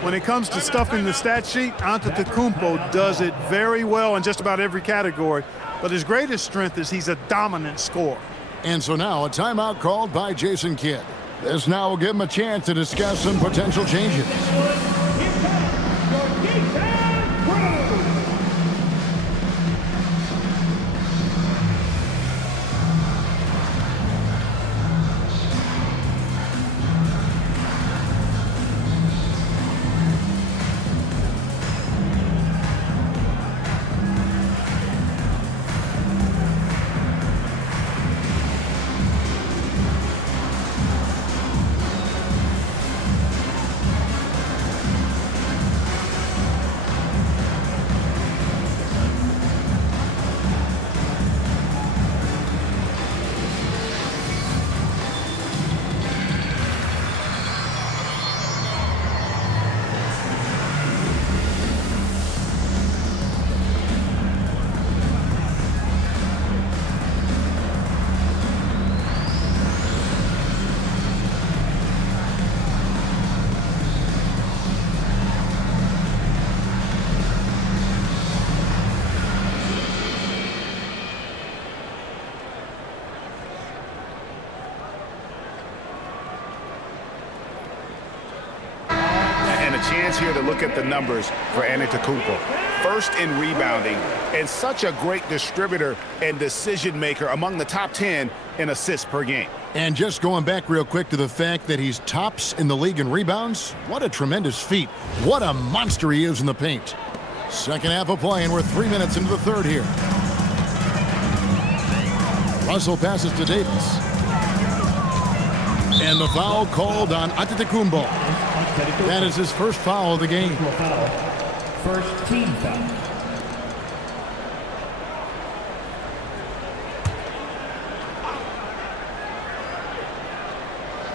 When it comes to stuffing the stat sheet, Antetokounmpo does it very well in just about every category. But his greatest strength is he's a dominant scorer. And so now a timeout called by Jason Kidd. This now will give him a chance to discuss some potential changes. Chance here to look at the numbers for Antetokounmpo. First in rebounding and such a great distributor and decision maker among the top 10 in assists per game. And just going back real quick to the fact that he's tops in the league in rebounds, what a tremendous feat. What a monster he is in the paint. Second half of play, and we're 3 minutes into the third here. Russell passes to Davis. And the foul called on Antetokounmpo. That is his first foul of the game. First team foul.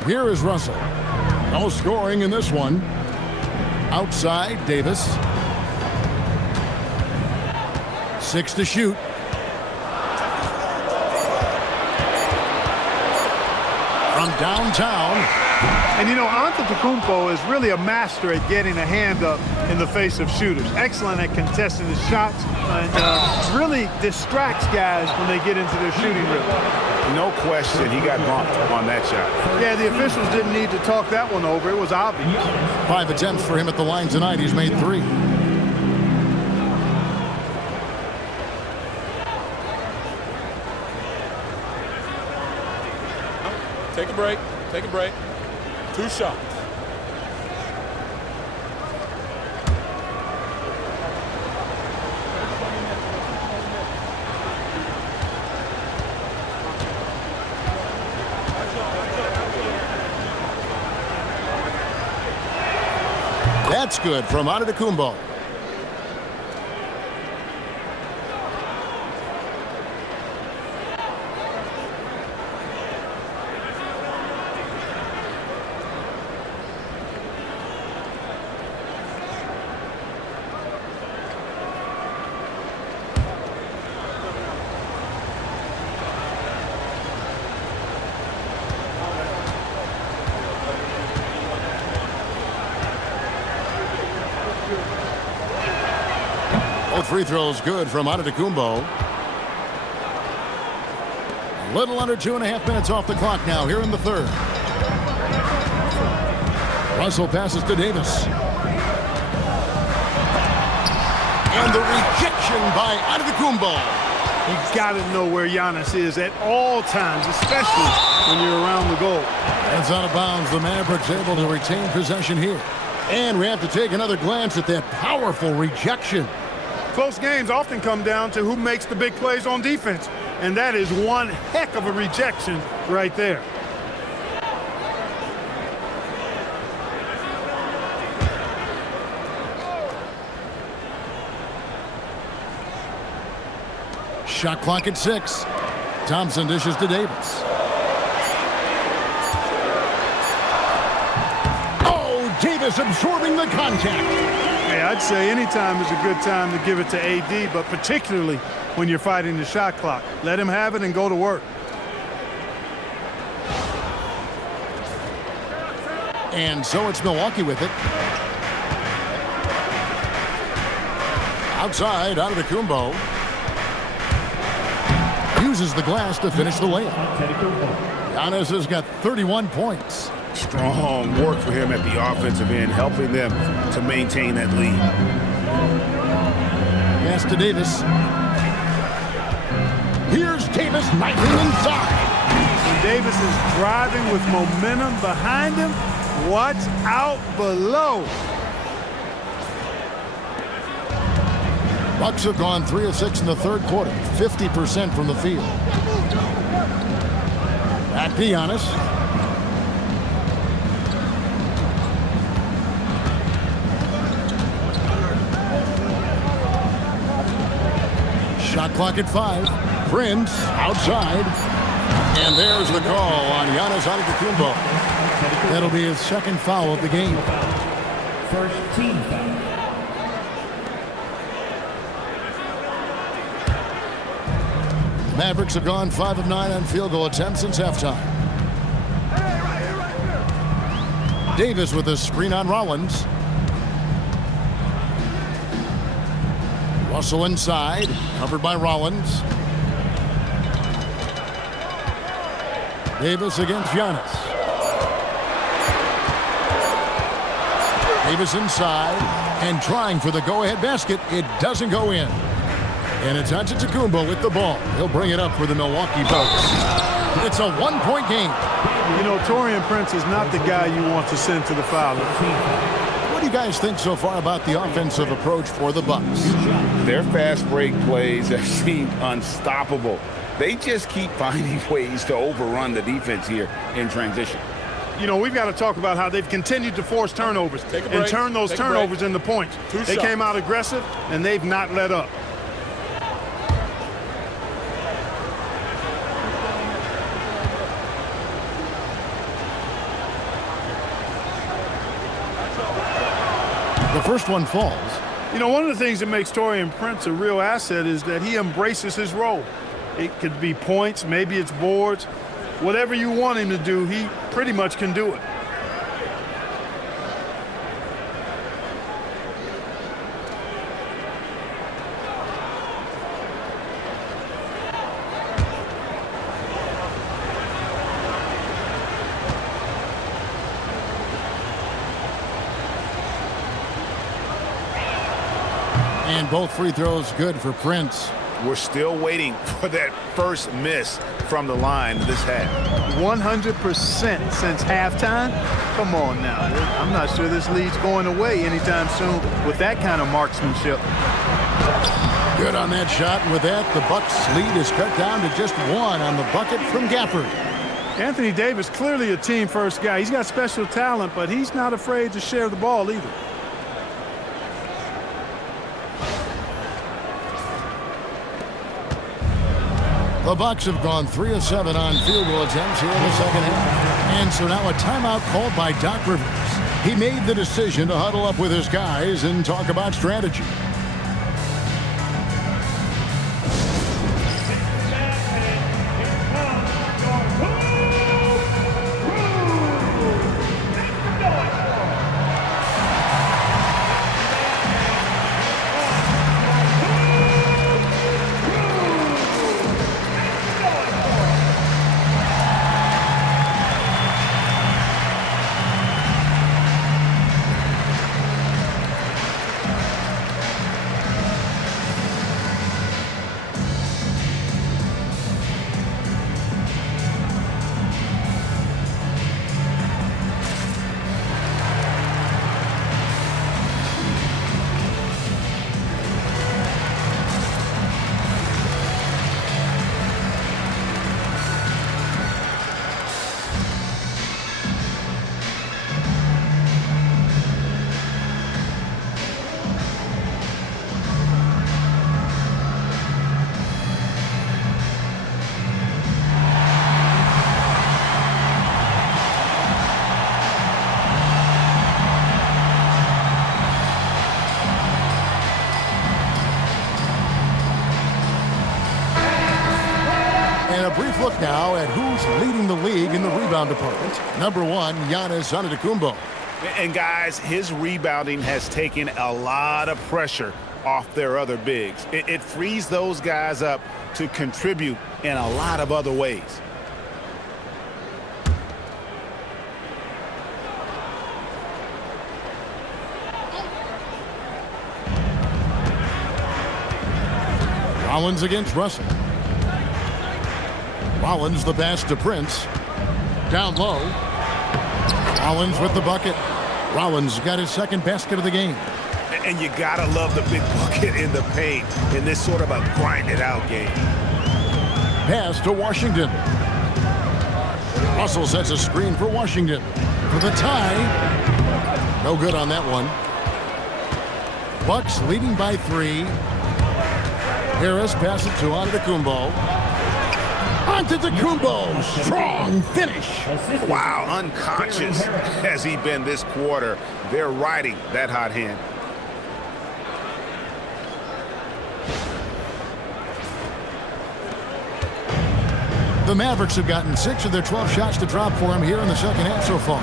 Here is Russell. No scoring in this one. Outside, Davis. 6 to shoot. From downtown. And you know, Antetokounmpo is really a master at getting a hand up in the face of shooters. Excellent at contesting his shots and really distracts guys when they get into their shooting rhythm. No question he got bumped on that shot. Yeah, the officials didn't need to talk that one over. It was obvious. 5 attempts for him at the line tonight. He's made 3. Take a break. Take a break. 2 shots. That's good from Antetokounmpo. Both free throws good from Antetokounmpo. A little under 2.5 minutes off the clock now here in the third. Russell passes to Davis. And the rejection by Antetokounmpo. You got to know where Giannis is at all times, especially when you're around the goal. That's out of bounds. The Mavericks able to retain possession here. And we have to take another glance at that powerful rejection. Close games often come down to who makes the big plays on defense. And that is one heck of a rejection right there. Shot clock at 6. Thompson dishes to Davis. Oh, Davis absorbing the contact. Hey, I'd say any time is a good time to give it to AD, but particularly when you're fighting the shot clock. Let him have it and go to work. And so it's Milwaukee with it. Outside, Antetokounmpo. Uses the glass to finish the layup. Giannis has got 31 points. Strong work for him at the offensive end, helping them to maintain that lead. Pass to Davis. Here's Davis knifing inside. When Davis is driving with momentum behind him, watch out below. Bucks have gone 3 of 6 in the third quarter, 50% from the field. Back to Giannis. Shot clock at 5. Prince outside. And there's the call on Giannis Antetokounmpo. That'll be his second foul of the game. First team foul. The Mavericks have gone 5 of 9 on field goal attempts since halftime. Davis with a screen on Rollins. Russell inside, covered by Rollins. Davis against Giannis. Davis inside and trying for the go-ahead basket. It doesn't go in. And it's Antetokounmpo with the ball. He'll bring it up for the Milwaukee Bucks. It's a one-point game. You know, Taurean Prince is not the guy you want to send to the foul line. What do you guys think so far about the offensive approach for the Bucks? Their fast break plays have seemed unstoppable. They just keep finding ways to overrun the defense here in transition. You know, we've got to talk about how they've continued to force turnovers and turn those turnovers into points. They came out aggressive, and they've not let up. The first one falls. You know, one of the things that makes Taurean Prince a real asset is that he embraces his role. It could be points, maybe it's boards. Whatever you want him to do, he pretty much can do it. And both free throws good for Prince. We're still waiting for that first miss from the line this half. 100% since halftime? Come on now. I'm not sure this lead's going away anytime soon with that kind of marksmanship. Good on that shot. And with that, the Bucks lead is cut down to just 1 on the bucket from Gafford. Anthony Davis, clearly a team-first guy. He's got special talent, but he's not afraid to share the ball either. The Bucks have gone 3 of 7 on field goal attempts here in the second half. And so now a timeout called by Doc Rivers. He made the decision to huddle up with his guys and talk about strategy. Brief look now at who's leading the league in the rebound department. Number 1, Giannis Antetokounmpo. And guys, his rebounding has taken a lot of pressure off their other bigs. It frees those guys up to contribute in a lot of other ways. Rollins against Russell. Rollins the pass to Prince. Down low. Rollins with the bucket. Rollins got his second basket of the game. And you gotta love the big bucket in the paint in this sort of a grind-it-out game. Pass to Washington. Russell sets a screen for Washington. For the tie. No good on that one. Bucks leading by 3. Harris passes to Antetokounmpo. Antetokounmpo, strong finish. Wow, unconscious has he been this quarter. They're riding that hot hand. The Mavericks have gotten 6 of their 12 shots to drop for him here in the second half so far.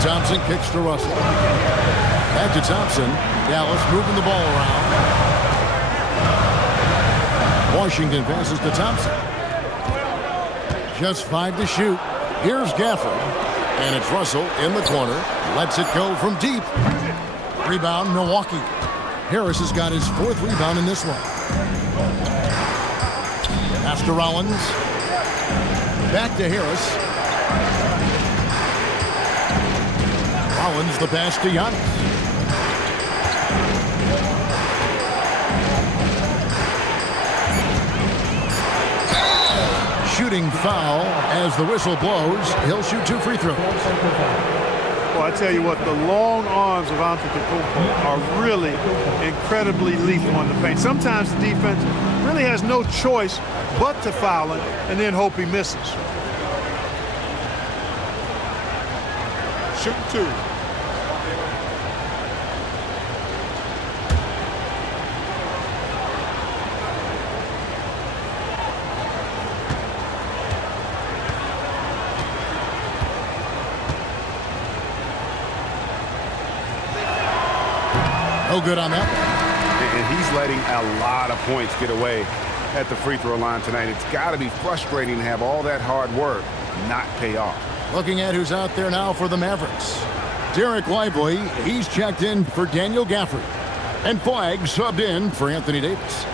Thompson kicks to Russell. Back to Thompson. Dallas moving the ball around. Washington passes to Thompson. Just 5 to shoot. Here's Gafford. And it's Russell in the corner. Lets it go from deep. Rebound, Milwaukee. Harris has got his 4th rebound in this one. Pass to Rollins. Back to Harris. Rollins the pass to Giannis. Shooting foul as the whistle blows. He'll shoot 2 free throws. Well, I tell you what, the long arms of Antetokounmpo are really incredibly lethal in the paint. Sometimes the defense really has no choice but to foul him and then hope he misses. Shooting 2. No good on that. And he's letting a lot of points get away at the free throw line tonight. It's got to be frustrating to have all that hard work not pay off. Looking at who's out there now for the Mavericks. Derek Lively, he's checked in for Daniel Gafford. And Flagg subbed in for Anthony Davis.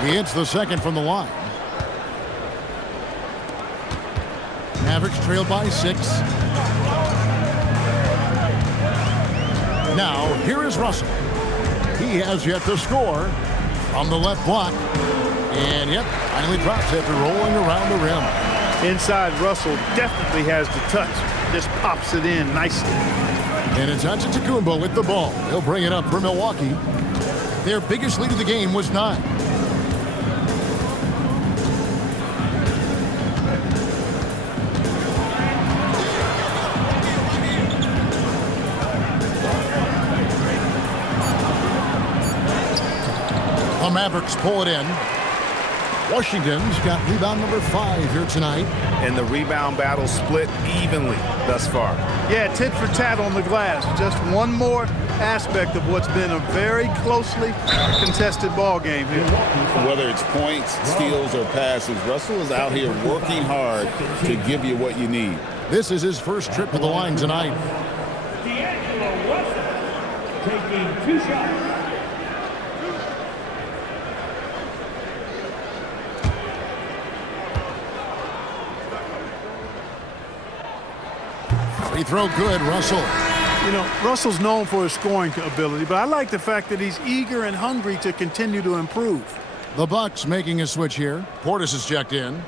He hits the second from the line. Mavericks trailed by 6. Now, here is Russell. He has yet to score from the left block. And yep, finally drops after rolling around the rim. Inside, Russell definitely has the touch. Just pops it in nicely. And it's Antetokounmpo with the ball. He'll bring it up for Milwaukee. Their biggest lead of the game was 9. The Mavericks pull it in. Washington's got rebound number 5 here tonight. And the rebound battle split evenly thus far. Yeah, tit for tat on the glass. Just one more aspect of what's been a very closely contested ball game here. Whether it's points, steals, or passes, Russell is out here working hard to give you what you need. This is his first trip to the line tonight. D'Angelo Russell taking 2 shots. Free throw good, Russell. You know, Russell's known for his scoring ability, but I like the fact that he's eager and hungry to continue to improve. The Bucks making a switch here. Portis is checked in.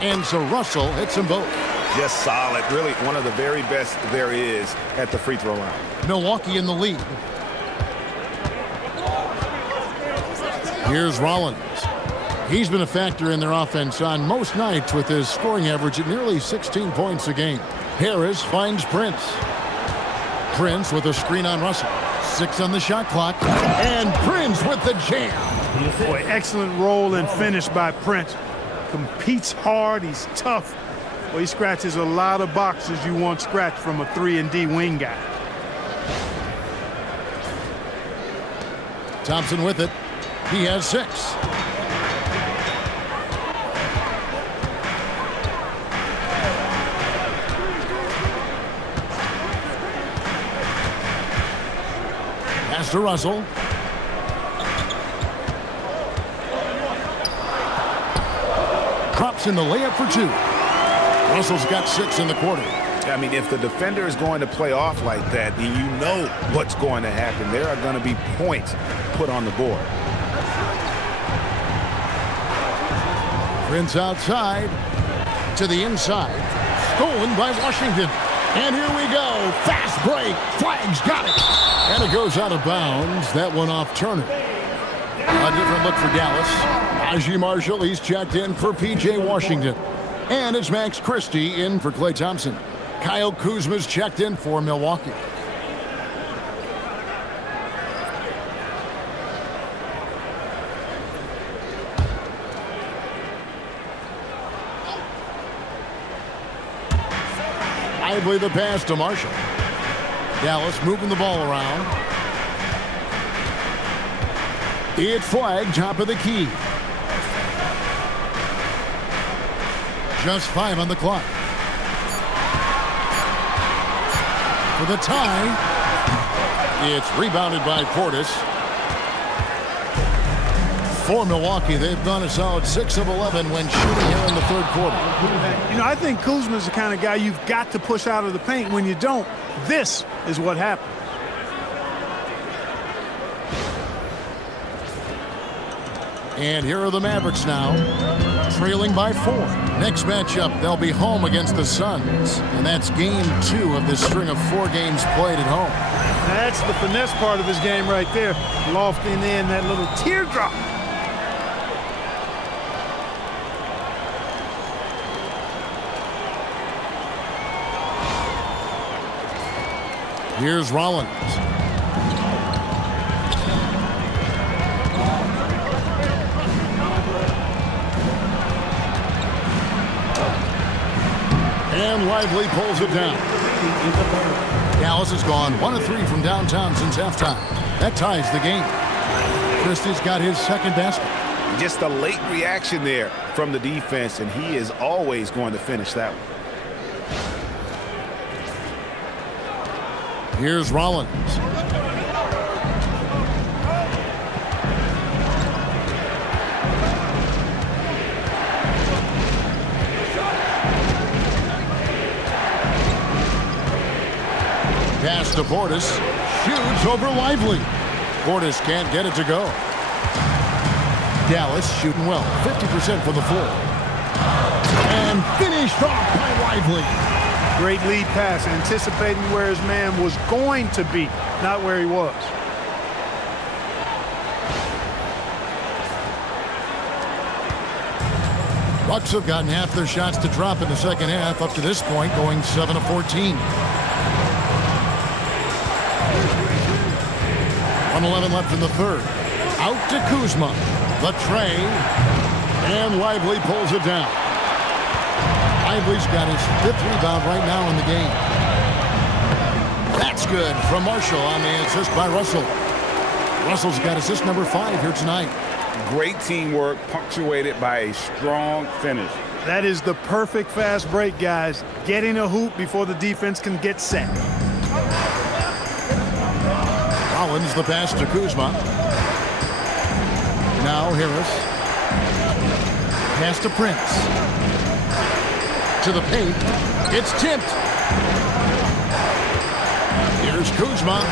And so Russell hits them both. Just solid. Really one of the very best there is at the free throw line. Milwaukee in the lead. Here's Rollins. He's been a factor in their offense on most nights with his scoring average at nearly 16 points a game. Harris finds Prince. Prince with a screen on Russell. 6 on the shot clock. And Prince with the jam. Boy, excellent roll and finish by Prince. Competes hard. He's tough. Well, he scratches a lot of boxes you want scratched from a 3-and-D wing guy. Thompson with it. He has 6. Pass to Russell. Drops in the layup for 2. Russell's got 6 in the quarter. I mean, if the defender is going to play off like that, then you know what's going to happen. There are going to be points put on the board. Prince outside to the inside. Stolen by Washington. And here we go. Fast break. Flagg's got it. And it goes out of bounds. That one off Turner. A different look for Dallas. Najee Marshall, he's checked in for P.J. Washington. And it's Max Christie in for Klay Thompson. Kyle Kuzma's checked in for Milwaukee. Lively the pass to Marshall. Dallas moving the ball around. It's Flagg, top of the key. Just 5 on the clock. For the tie. It's rebounded by Portis. For Milwaukee, they've gone a solid 6 of 11 when shooting here in the 3rd quarter. You know, I think Kuzma's the kind of guy you've got to push out of the paint. When you don't, this is what happens. And here are the Mavericks now, trailing by 4. Next matchup, they'll be home against the Suns. And that's game 2 of this string of 4 games played at home. That's the finesse part of his game right there. Lofting in that little teardrop. Here's Rollins. And Lively pulls it down. Dallas has gone 1 of 3 from downtown since halftime. That ties the game. Christie's got his second basket. Just a late reaction there from the defense, and he is always going to finish that one. Here's Rollins. Pass to Portis. Shoots over Lively. Portis can't get it to go. Dallas shooting well. 50% for the floor. And finished off by Lively. Great lead pass, anticipating where his man was going to be, not where he was. Bucks have gotten half their shots to drop in the second half up to this point, going 7 of 14. 1:11 left in the third. Out to Kuzma. The tray. And Lively pulls it down. Lively's got his 5th rebound right now in the game. That's good from Marshall on the assist by Russell. Russell's got assist number 5 here tonight. Great teamwork, punctuated by a strong finish. That is the perfect fast break, guys. Getting a hoop before the defense can get set. Rollins the pass to Kuzma. Now Harris. Pass to Prince. To the paint. It's tipped. Here's Kuzma.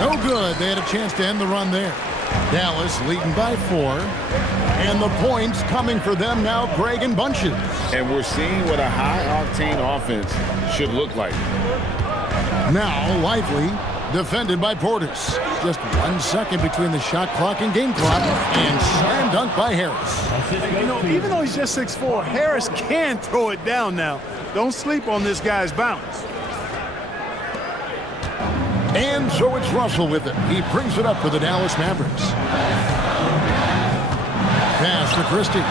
No good. They had a chance to end the run there. Dallas leading by 4. And the points coming for them now, Greg and bunches. And we're seeing what a high-octane offense should look like. Now Lively, defended by Portis. Just 1 second between the shot clock and game clock. And slam dunk by Harris. You know, even though he's just 6'4", Harris can throw it down now. Don't sleep on this guy's bounce. And so it's Russell with it. He brings it up for the Dallas Mavericks. Pass to Christie.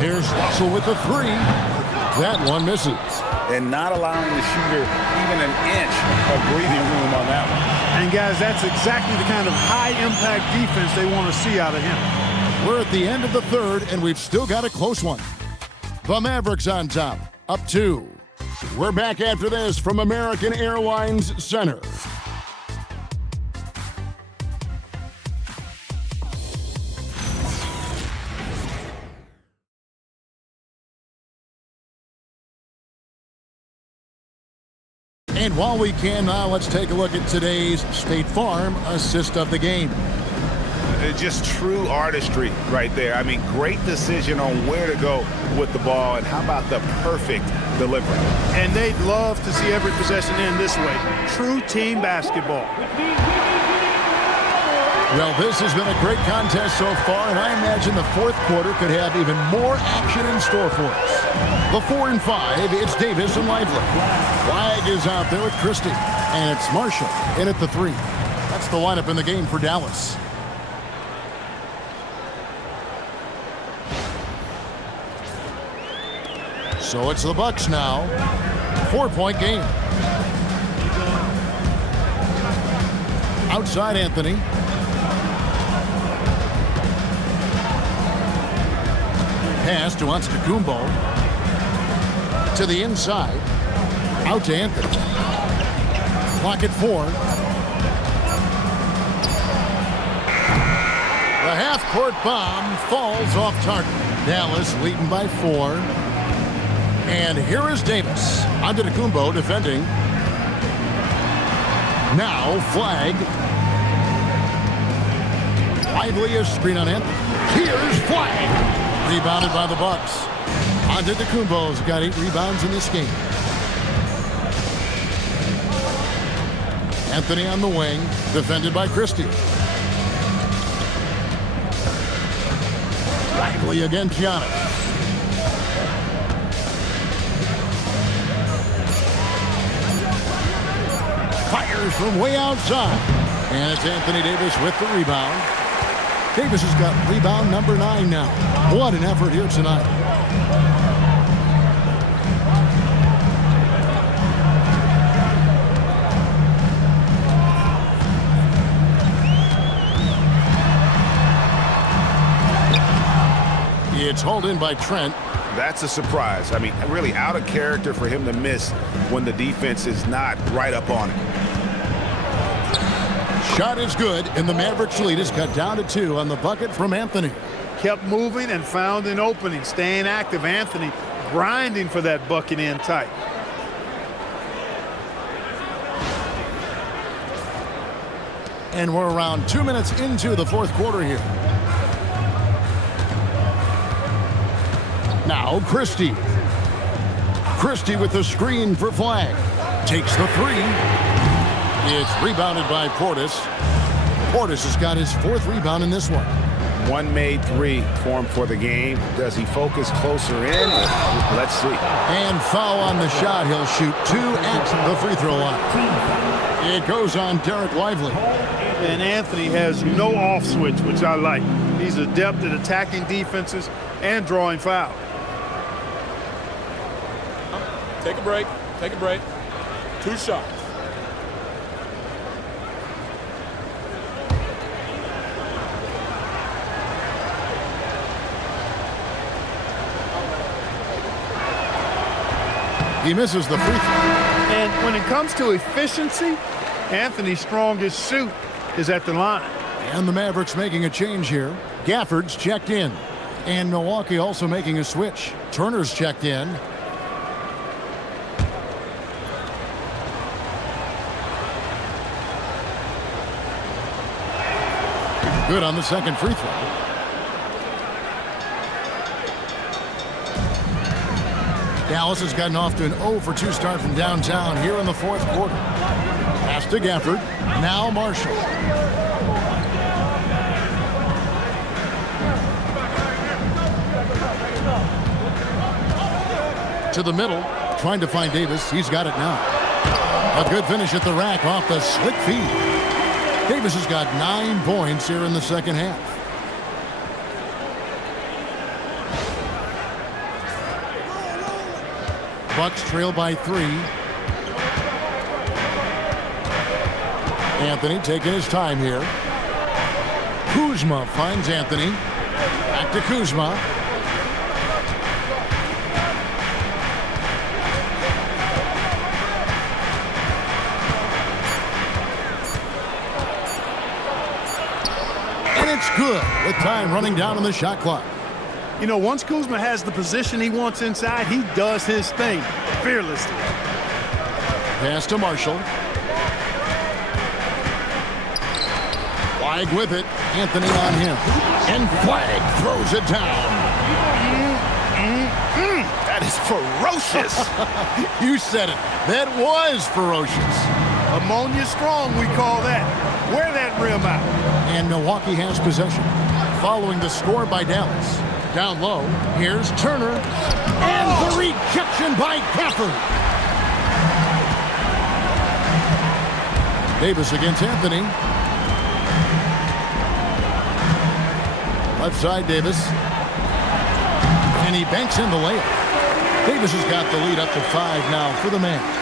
Here's Russell with the 3. That one misses. And not allowing the shooter even an inch of breathing room on that one. And guys, that's exactly the kind of high-impact defense they want to see out of him. We're at the end of the third, and we've still got a close one. The Mavericks on top, up 2. We're back after this from American Airlines Center. And while we can now, let's take a look at today's State Farm assist of the game. Just true artistry right there. I mean, great decision on where to go with the ball, and how about the perfect delivery? And they'd love to see every possession end this way. True team basketball. Well, this has been a great contest so far, and I imagine the fourth quarter could have even more action in store for us. The 4 and 5, it's Davis and Lively. Flag is out there with Christie, and it's Marshall in at the 3. That's the lineup in the game for Dallas. So it's the Bucks now. 4-point game. Outside Anthony. Pass to Antetokounmpo. To the inside. Out to Anthony. Clock at 4. The half-court bomb falls off target. Dallas leading by 4. And here is Davis. Antetokounmpo defending. Now flag. Lively a screen on Anthony. Here's flag. Rebounded by the Bucks. Antetokounmpo's got 8 rebounds in this game. Anthony on the wing, defended by Christie. Lively against Giannis. Fires from way outside. And it's Anthony Davis with the rebound. Davis has got rebound number 9 now. What an effort here tonight. It's hauled in by Trent. That's a surprise. I mean, really out of character for him to miss when the defense is not right up on it. Shot is good, and the Mavericks lead is cut down to 2 on the bucket from Anthony. Kept moving and found an opening, staying active. Anthony grinding for that bucket in tight. And we're around 2 minutes into the fourth quarter here. Now Christie. Christie with the screen for Flag. Takes the 3. It's rebounded by Portis. Portis has got his 4th rebound in this one. One made 3 for him for the game. Does he focus closer in? Let's see. And foul on the shot. He'll shoot 2 at the free throw line. It goes on Derek Lively. And Anthony has no off switch, which I like. He's adept at attacking defenses and drawing fouls. Take a break. Take a break. 2 shots. He misses the free throw. And when it comes to efficiency, Anthony's strongest suit is at the line. And the Mavericks making a change here. Gafford's checked in. And Milwaukee also making a switch. Turner's checked in. Good on the second free throw. Dallas has gotten off to an 0 for 2 start from downtown here in the fourth quarter. Pass to Gafford. Now Marshall. To the middle. Trying to find Davis. He's got it now. A good finish at the rack off the slick feed. Davis has got 9 points here in the second half. Bucks trail by 3. Anthony taking his time here. Kuzma finds Anthony. Back to Kuzma. And it's good with time running down on the shot clock. You know, once Kuzma has the position he wants inside, he does his thing fearlessly. Pass to Marshall. Flag with it. Anthony on him. And Flag throws it down. That is ferocious. You said it. That was ferocious. Ammonia strong, we call that. Wear that rim out. And Milwaukee has possession. Following the score by Dallas. Down low, here's Turner, and the rejection by Gafford. Davis against Anthony. Left side, Davis. And he banks in the layup. Davis has got the lead up to 5 now for the Mavericks.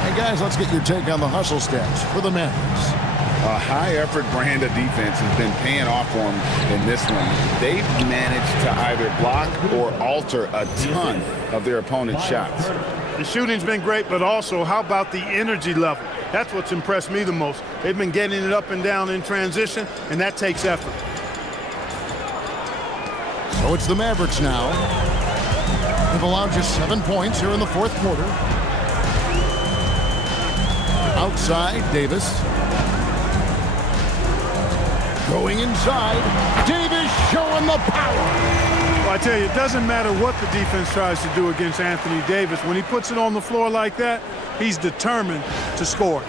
Hey, guys, let's get your take on the hustle stats for the Mavericks. A high-effort brand of defense has been paying off for them in this one. They've managed to either block or alter a ton of their opponent's shots. The shooting's been great, but also how about the energy level? That's what's impressed me the most. They've been getting it up and down in transition, and that takes effort. So it's the Mavericks now. They've allowed just 7 points here in the fourth quarter. Outside, Davis. Going inside, Davis showing the power. Well, I tell you, it doesn't matter what the defense tries to do against Anthony Davis. When he puts it on the floor like that, he's determined to score.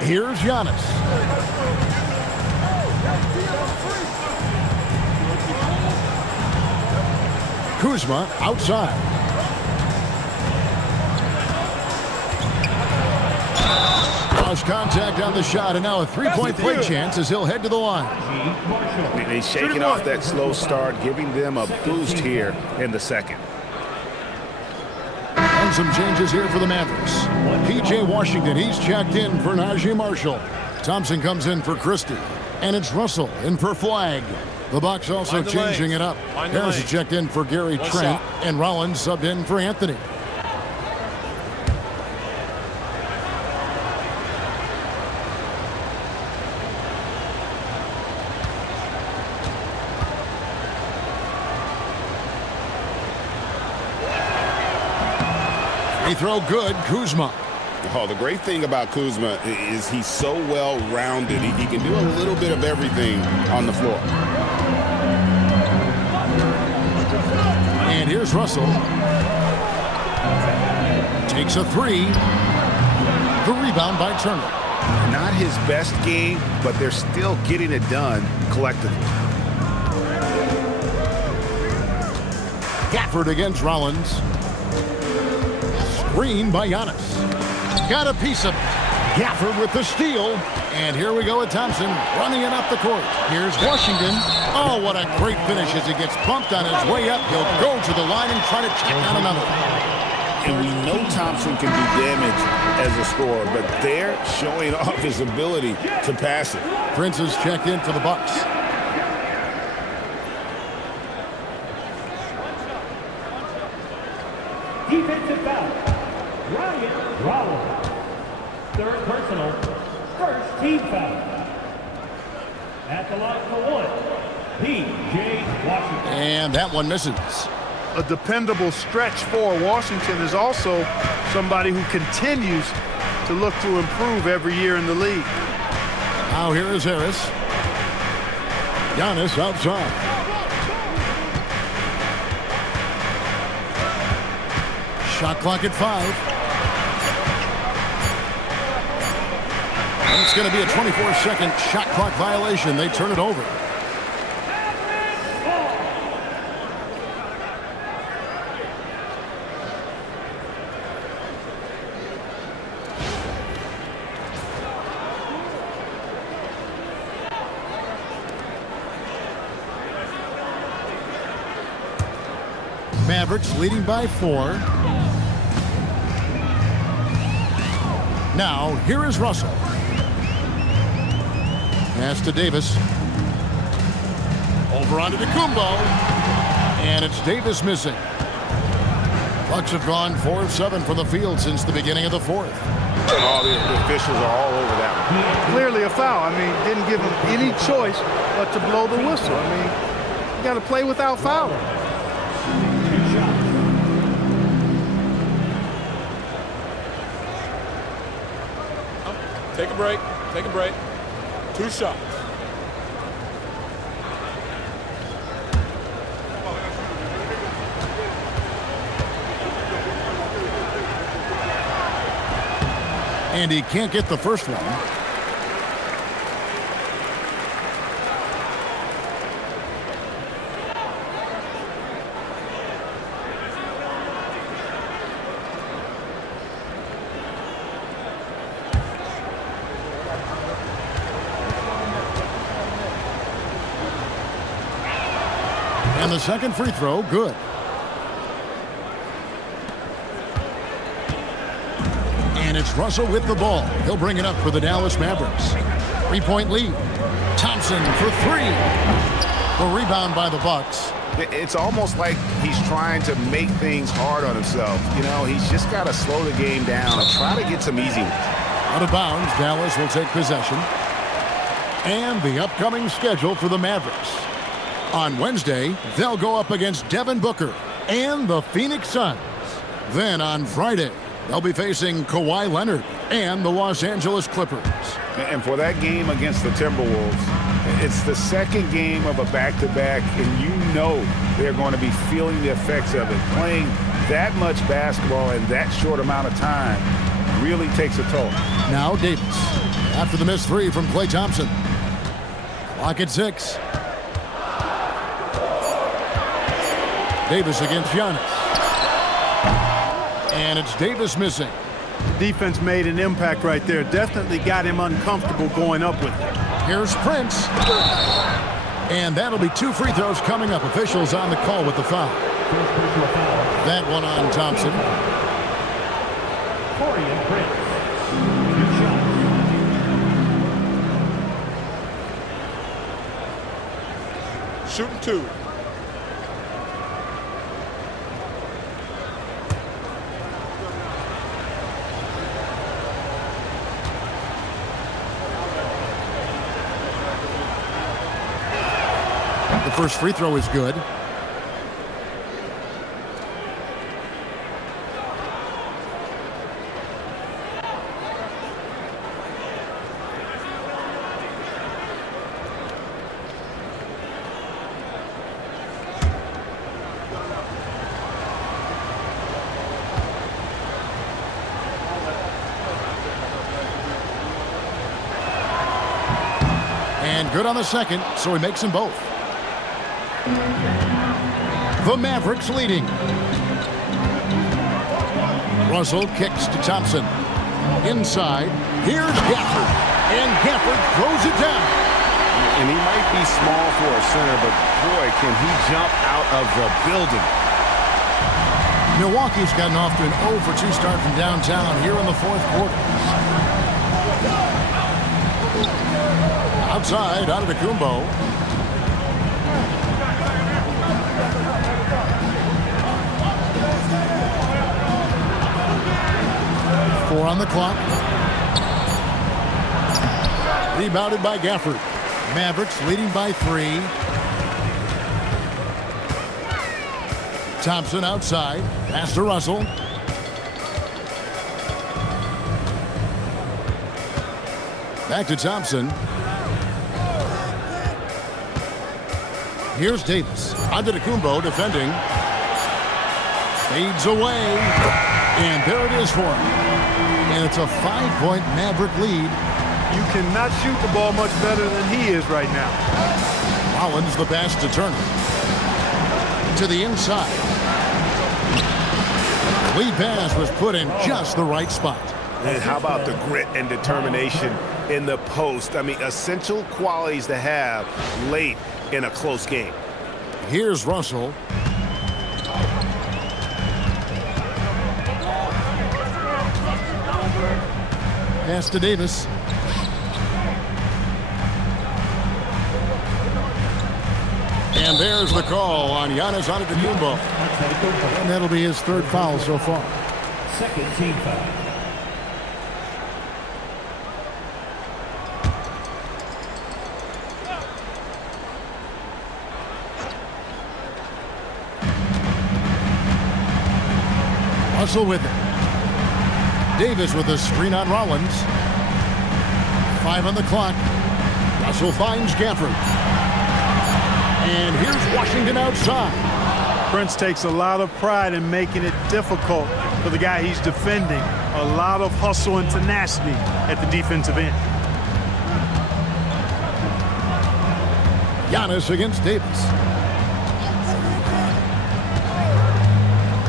Here's Giannis. Kuzma outside. Lost contact on the shot, and now a three-point play chance as he'll head to the line. And he's shaking off that slow start, giving them a boost here in the second. And some changes here for the Mavericks. P.J. Washington, he's checked in for Najee Marshall. Thompson comes in for Christie. And it's Russell in for Flagg. The Bucks also changing it up. Harris is checked in for Gary Trent. And Rollins subbed in for Anthony. Free throw good, Kuzma. Oh, the great thing about Kuzma is he's so well-rounded. He can do a little bit of everything on the floor. And here's Russell. Takes a three. The rebound by Turner. Not his best game, but they're still getting it done collectively. Gafford against Rollins. Screen by Giannis. Got a piece of it. Gafford with the steal. And here we go with Thompson running it up the court. Here's Washington. Oh, what a great finish as he gets bumped on his way up. He'll go to the line and try to check down another. And we know Thompson can do damage as a scorer, but they're showing off his ability to pass it. Prince is checked in for the Bucks. Defensive foul. Ryan Rollins. Third personal. First team foul. At the line for one, P.J. Washington. And that one misses. A dependable stretch for Washington is also somebody who continues to look to improve every year in the league. Now here is Harris. Giannis outside. Shot clock at 5. And it's going to be a 24-second shot clock violation. They turn it over. Mavericks leading by 4. Now, here is Russell. Pass to Davis. Over onto Antetokounmpo. And it's Davis missing. Bucks have gone 4 of 7 from the field since the beginning of the fourth. Oh, the officials are all over that one. Clearly a foul. I mean, didn't give him any choice but to blow the whistle. I mean, you got to play without fouling. Take a break. Take a break. 2 shots. And he can't get the first one. And the second free throw, good. And it's Russell with the ball. He'll bring it up for the Dallas Mavericks. 3-point lead. Thompson for 3. The rebound by the Bucks. It's almost like he's trying to make things hard on himself. You know, he's just got to slow the game down and try to get some easy ones. Out of bounds, Dallas will take possession. And the upcoming schedule for the Mavericks. On Wednesday, they'll go up against Devin Booker and the Phoenix Suns. Then on Friday, they'll be facing Kawhi Leonard and the Los Angeles Clippers. And for that game against the Timberwolves, it's the second game of a back-to-back, and you know they're going to be feeling the effects of it. Playing that much basketball in that short amount of time really takes a toll. Now Davis, after the missed 3 from Klay Thompson. Clock at 6. Davis against Giannis. And it's Davis missing. Defense made an impact right there. Definitely got him uncomfortable going up with it. Here's Prince. And that'll be 2 free throws coming up. Officials on the call with the foul. That one on Thompson. Shooting 2. The first free throw is good. And good on the second, so he makes them both. The Mavericks leading. Russell kicks to Thompson. Inside, here's Gafford. And Gafford throws it down. And he might be small for a center, but boy, can he jump out of the building. Milwaukee's gotten off to an 0 for 2 start from downtown here in the fourth quarter. Outside, Antetokounmpo. Four on the clock. Rebounded by Gafford. Mavericks leading by 3. Thompson outside. Pass to Russell. Back to Thompson. Here's Davis. Antetokounmpo defending. Fades away. And there it is for him. And it's a 5-point Maverick lead. You cannot shoot the ball much better than he is right now. Rollins the pass to Turner. To the inside. Lead pass was put in just the right spot. And how about the grit and determination in the post? I mean, essential qualities to have late in a close game. Here's Russell. Pass to Davis. And there's the call on Giannis Antetokounmpo. And that'll be his 3rd foul so far. Second team foul. Russell with it. Davis with a screen on Rollins. 5 on the clock. Russell finds Gafford. And here's Washington outside. Prince takes a lot of pride in making it difficult for the guy he's defending. A lot of hustle and tenacity at the defensive end. Giannis against Davis.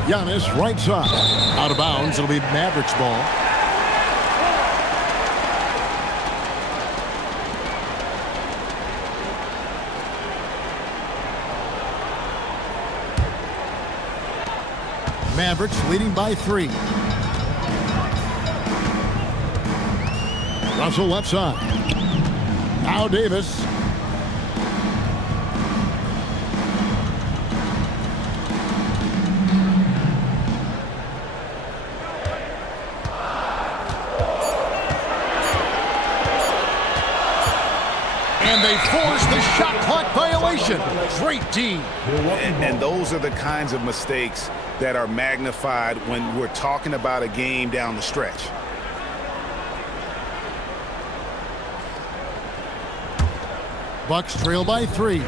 Giannis right side. Out of bounds. It'll be Mavericks ball. Mavericks leading by 3. Russell left side. Now Davis. And they force the shot clock violation. Great D. And those are the kinds of mistakes that are magnified when we're talking about a game down the stretch. Bucks trail by 3.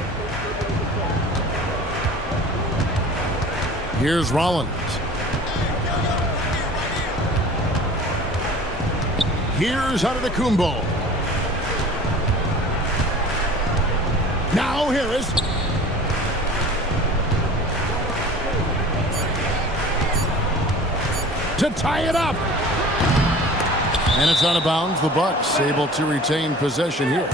Here's Rollins. Here's Antetokounmpo. Now Harris. to tie it up. And it's out of bounds. The Bucks able to retain possession here.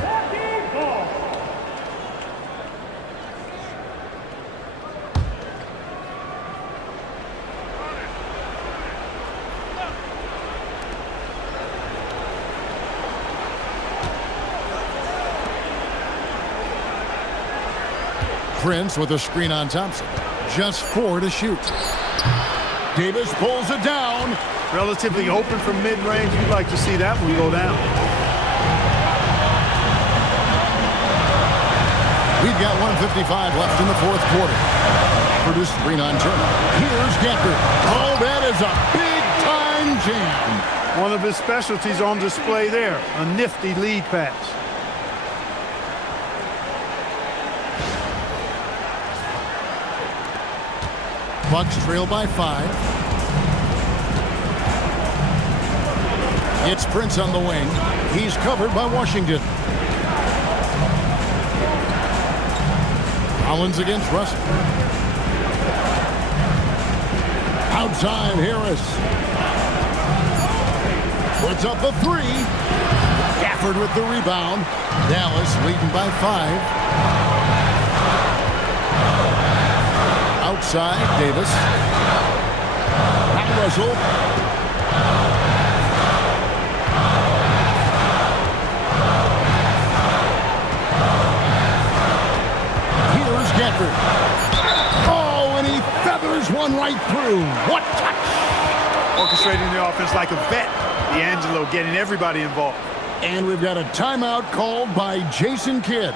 Prince with a screen on Thompson. Just 4 to shoot. Davis pulls it down. Relatively open from mid-range. You'd like to see that one go down. We've got 1:55 left in the fourth quarter. Produced screen on Turner. Here's Gefford. Oh, that is a big-time jam. One of his specialties on display there. A nifty lead pass. Bucks trail by 5. It's Prince on the wing. He's covered by Washington. Rollins against Russell. Outside Harris. Puts up a 3. Gafford with the rebound. Dallas leading by 5. Outside, Davis. Now Russell. Here's Gefford. Oh, and he feathers one right through. What touch! Orchestrating the offense like a vet. D'Angelo getting everybody involved. And we've got a timeout called by Jason Kidd.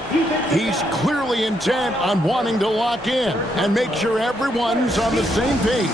He's clearly intent on wanting to lock in and make sure everyone's on the same page.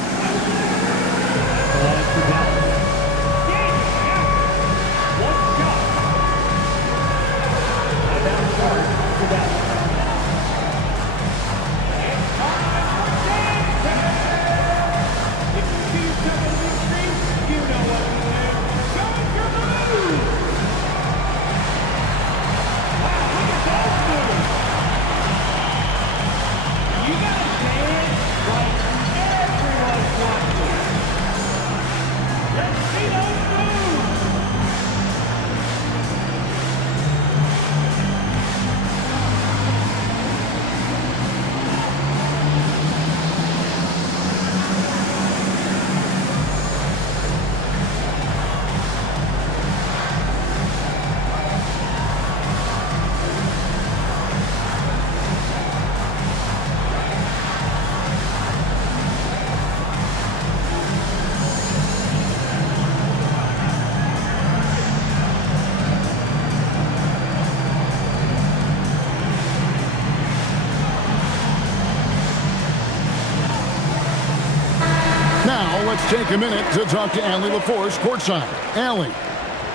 Let's take a minute to talk to Allie LaForce courtside. Allie.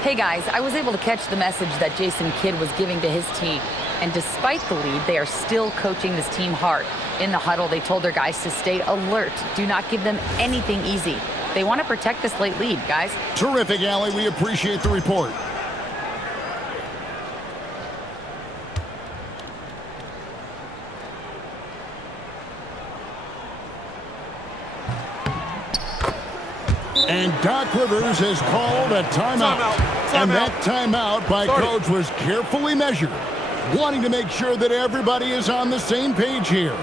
Hey guys, I was able to catch the message that Jason Kidd was giving to his team. And despite the lead, they are still coaching this team hard. In the huddle, they told their guys to stay alert. Do not give them anything easy. They want to protect this late lead, guys. Terrific, Allie. We appreciate the report. And Doc Rivers has called a timeout. And that timeout by Coach was carefully measured, wanting to make sure that everybody is on the same page here.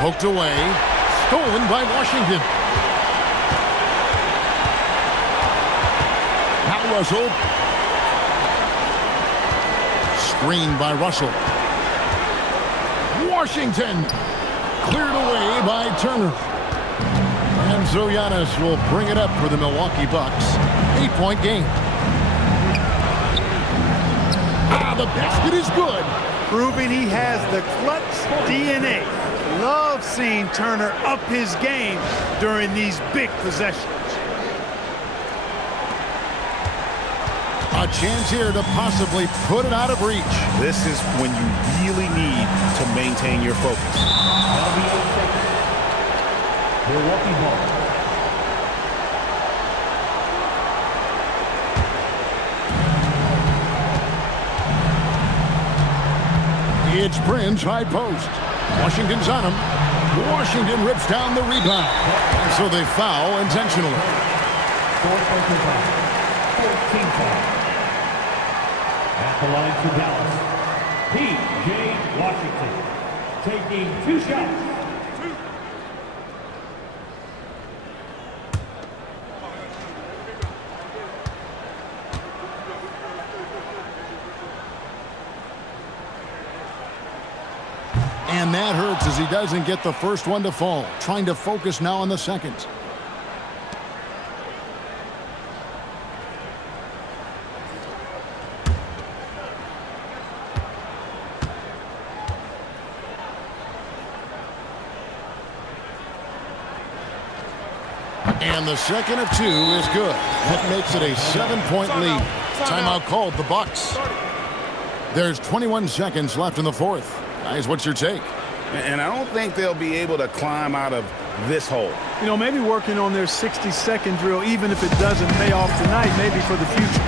Poked away. Stolen by Washington. Now Russell. Screened by Russell. Washington. Cleared away by Turner. And so Giannis will bring it up for the Milwaukee Bucks. 8-point game. The basket is good. Proving he has the clutch DNA. Love seeing Turner up his game during these big possessions. A chance here to possibly put it out of reach. This is when you really need to maintain your focus. Milwaukee Bucks. It's Prince, high post. Washington's on him. Washington rips down the rebound. And so they foul intentionally. 14 foul. At the line for Dallas, P.J. Washington taking 2 shots. And that hurts as he doesn't get the first one to fall. Trying to focus now on the second. And the second of 2 is good. That makes it a 7-point lead. Timeout called, the Bucks. There's 21 seconds left in the fourth. Guys, what's your take? And I don't think they'll be able to climb out of this hole. You know, maybe working on their 60-second drill, even if it doesn't pay off tonight, maybe for the future.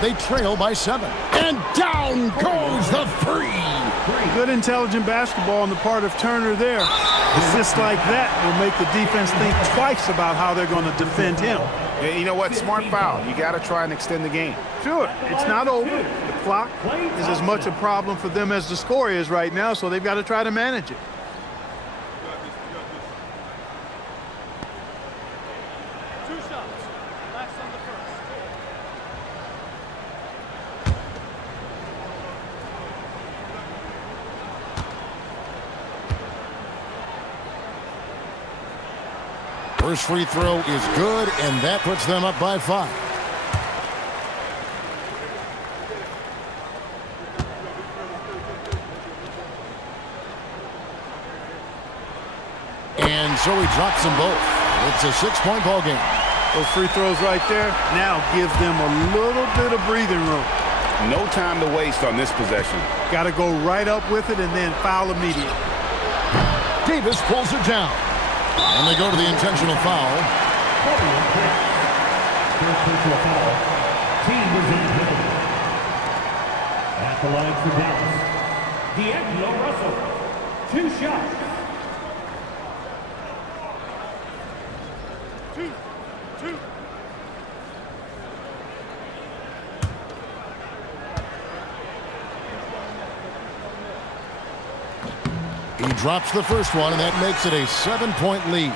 They trail by 7. And down goes the free. Good intelligent basketball on the part of Turner there. Assists like that will make the defense think twice about how they're going to defend him. And you know what? Smart foul. You got to try and extend the game. Sure, it's not over. The clock is as much a problem for them as the score is right now, so they've got to try to manage it. First free throw is good, and that puts them up by 5. And so he drops them both. It's a 6-point ball game. Those free throws right there now give them a little bit of breathing room. No time to waste on this possession. Got to go right up with it and then foul immediately. Davis pulls it down. And they go to the intentional foul. First personal foul Team is in the building. At the line for Dallas, D'Angelo Russell. 2 shots. He drops the first one, and that makes it a 7-point lead.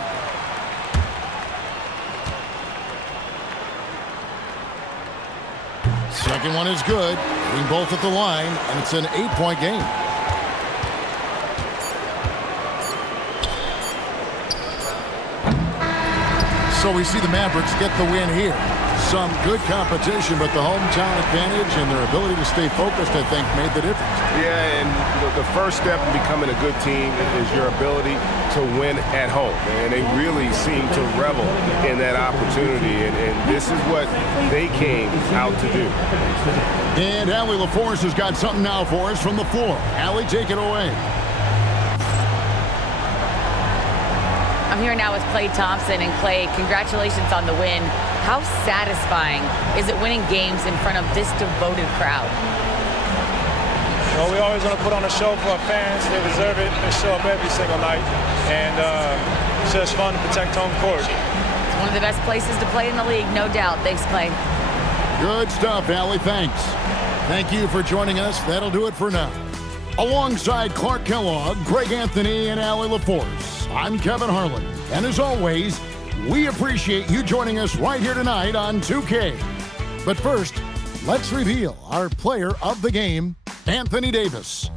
Second one is good. Hitting both at the line, and it's an 8-point game. So we see the Mavericks get the win here. Some good competition, but the hometown advantage and their ability to stay focused, I think, made the difference. Yeah, and the first step in becoming a good team is your ability to win at home. And they really seem to revel in that opportunity, and this is what they came out to do. And Allie LaForce has got something now for us from the floor. Allie, take it away. I'm here now with Klay Thompson. And Klay, congratulations on the win. How satisfying is it winning games in front of this devoted crowd? Well, we always want to put on a show for our fans. They deserve it. They show up every single night. And it's just fun to protect home court. It's one of the best places to play in the league, no doubt. Thanks, Klay. Good stuff, Allie. Thanks. Thank you for joining us. That'll do it for now. Alongside Clark Kellogg, Greg Anthony, and Allie LaForce, I'm Kevin Harlan. And as always, we appreciate you joining us right here tonight on 2K. But first, let's reveal our player of the game, Anthony Davis.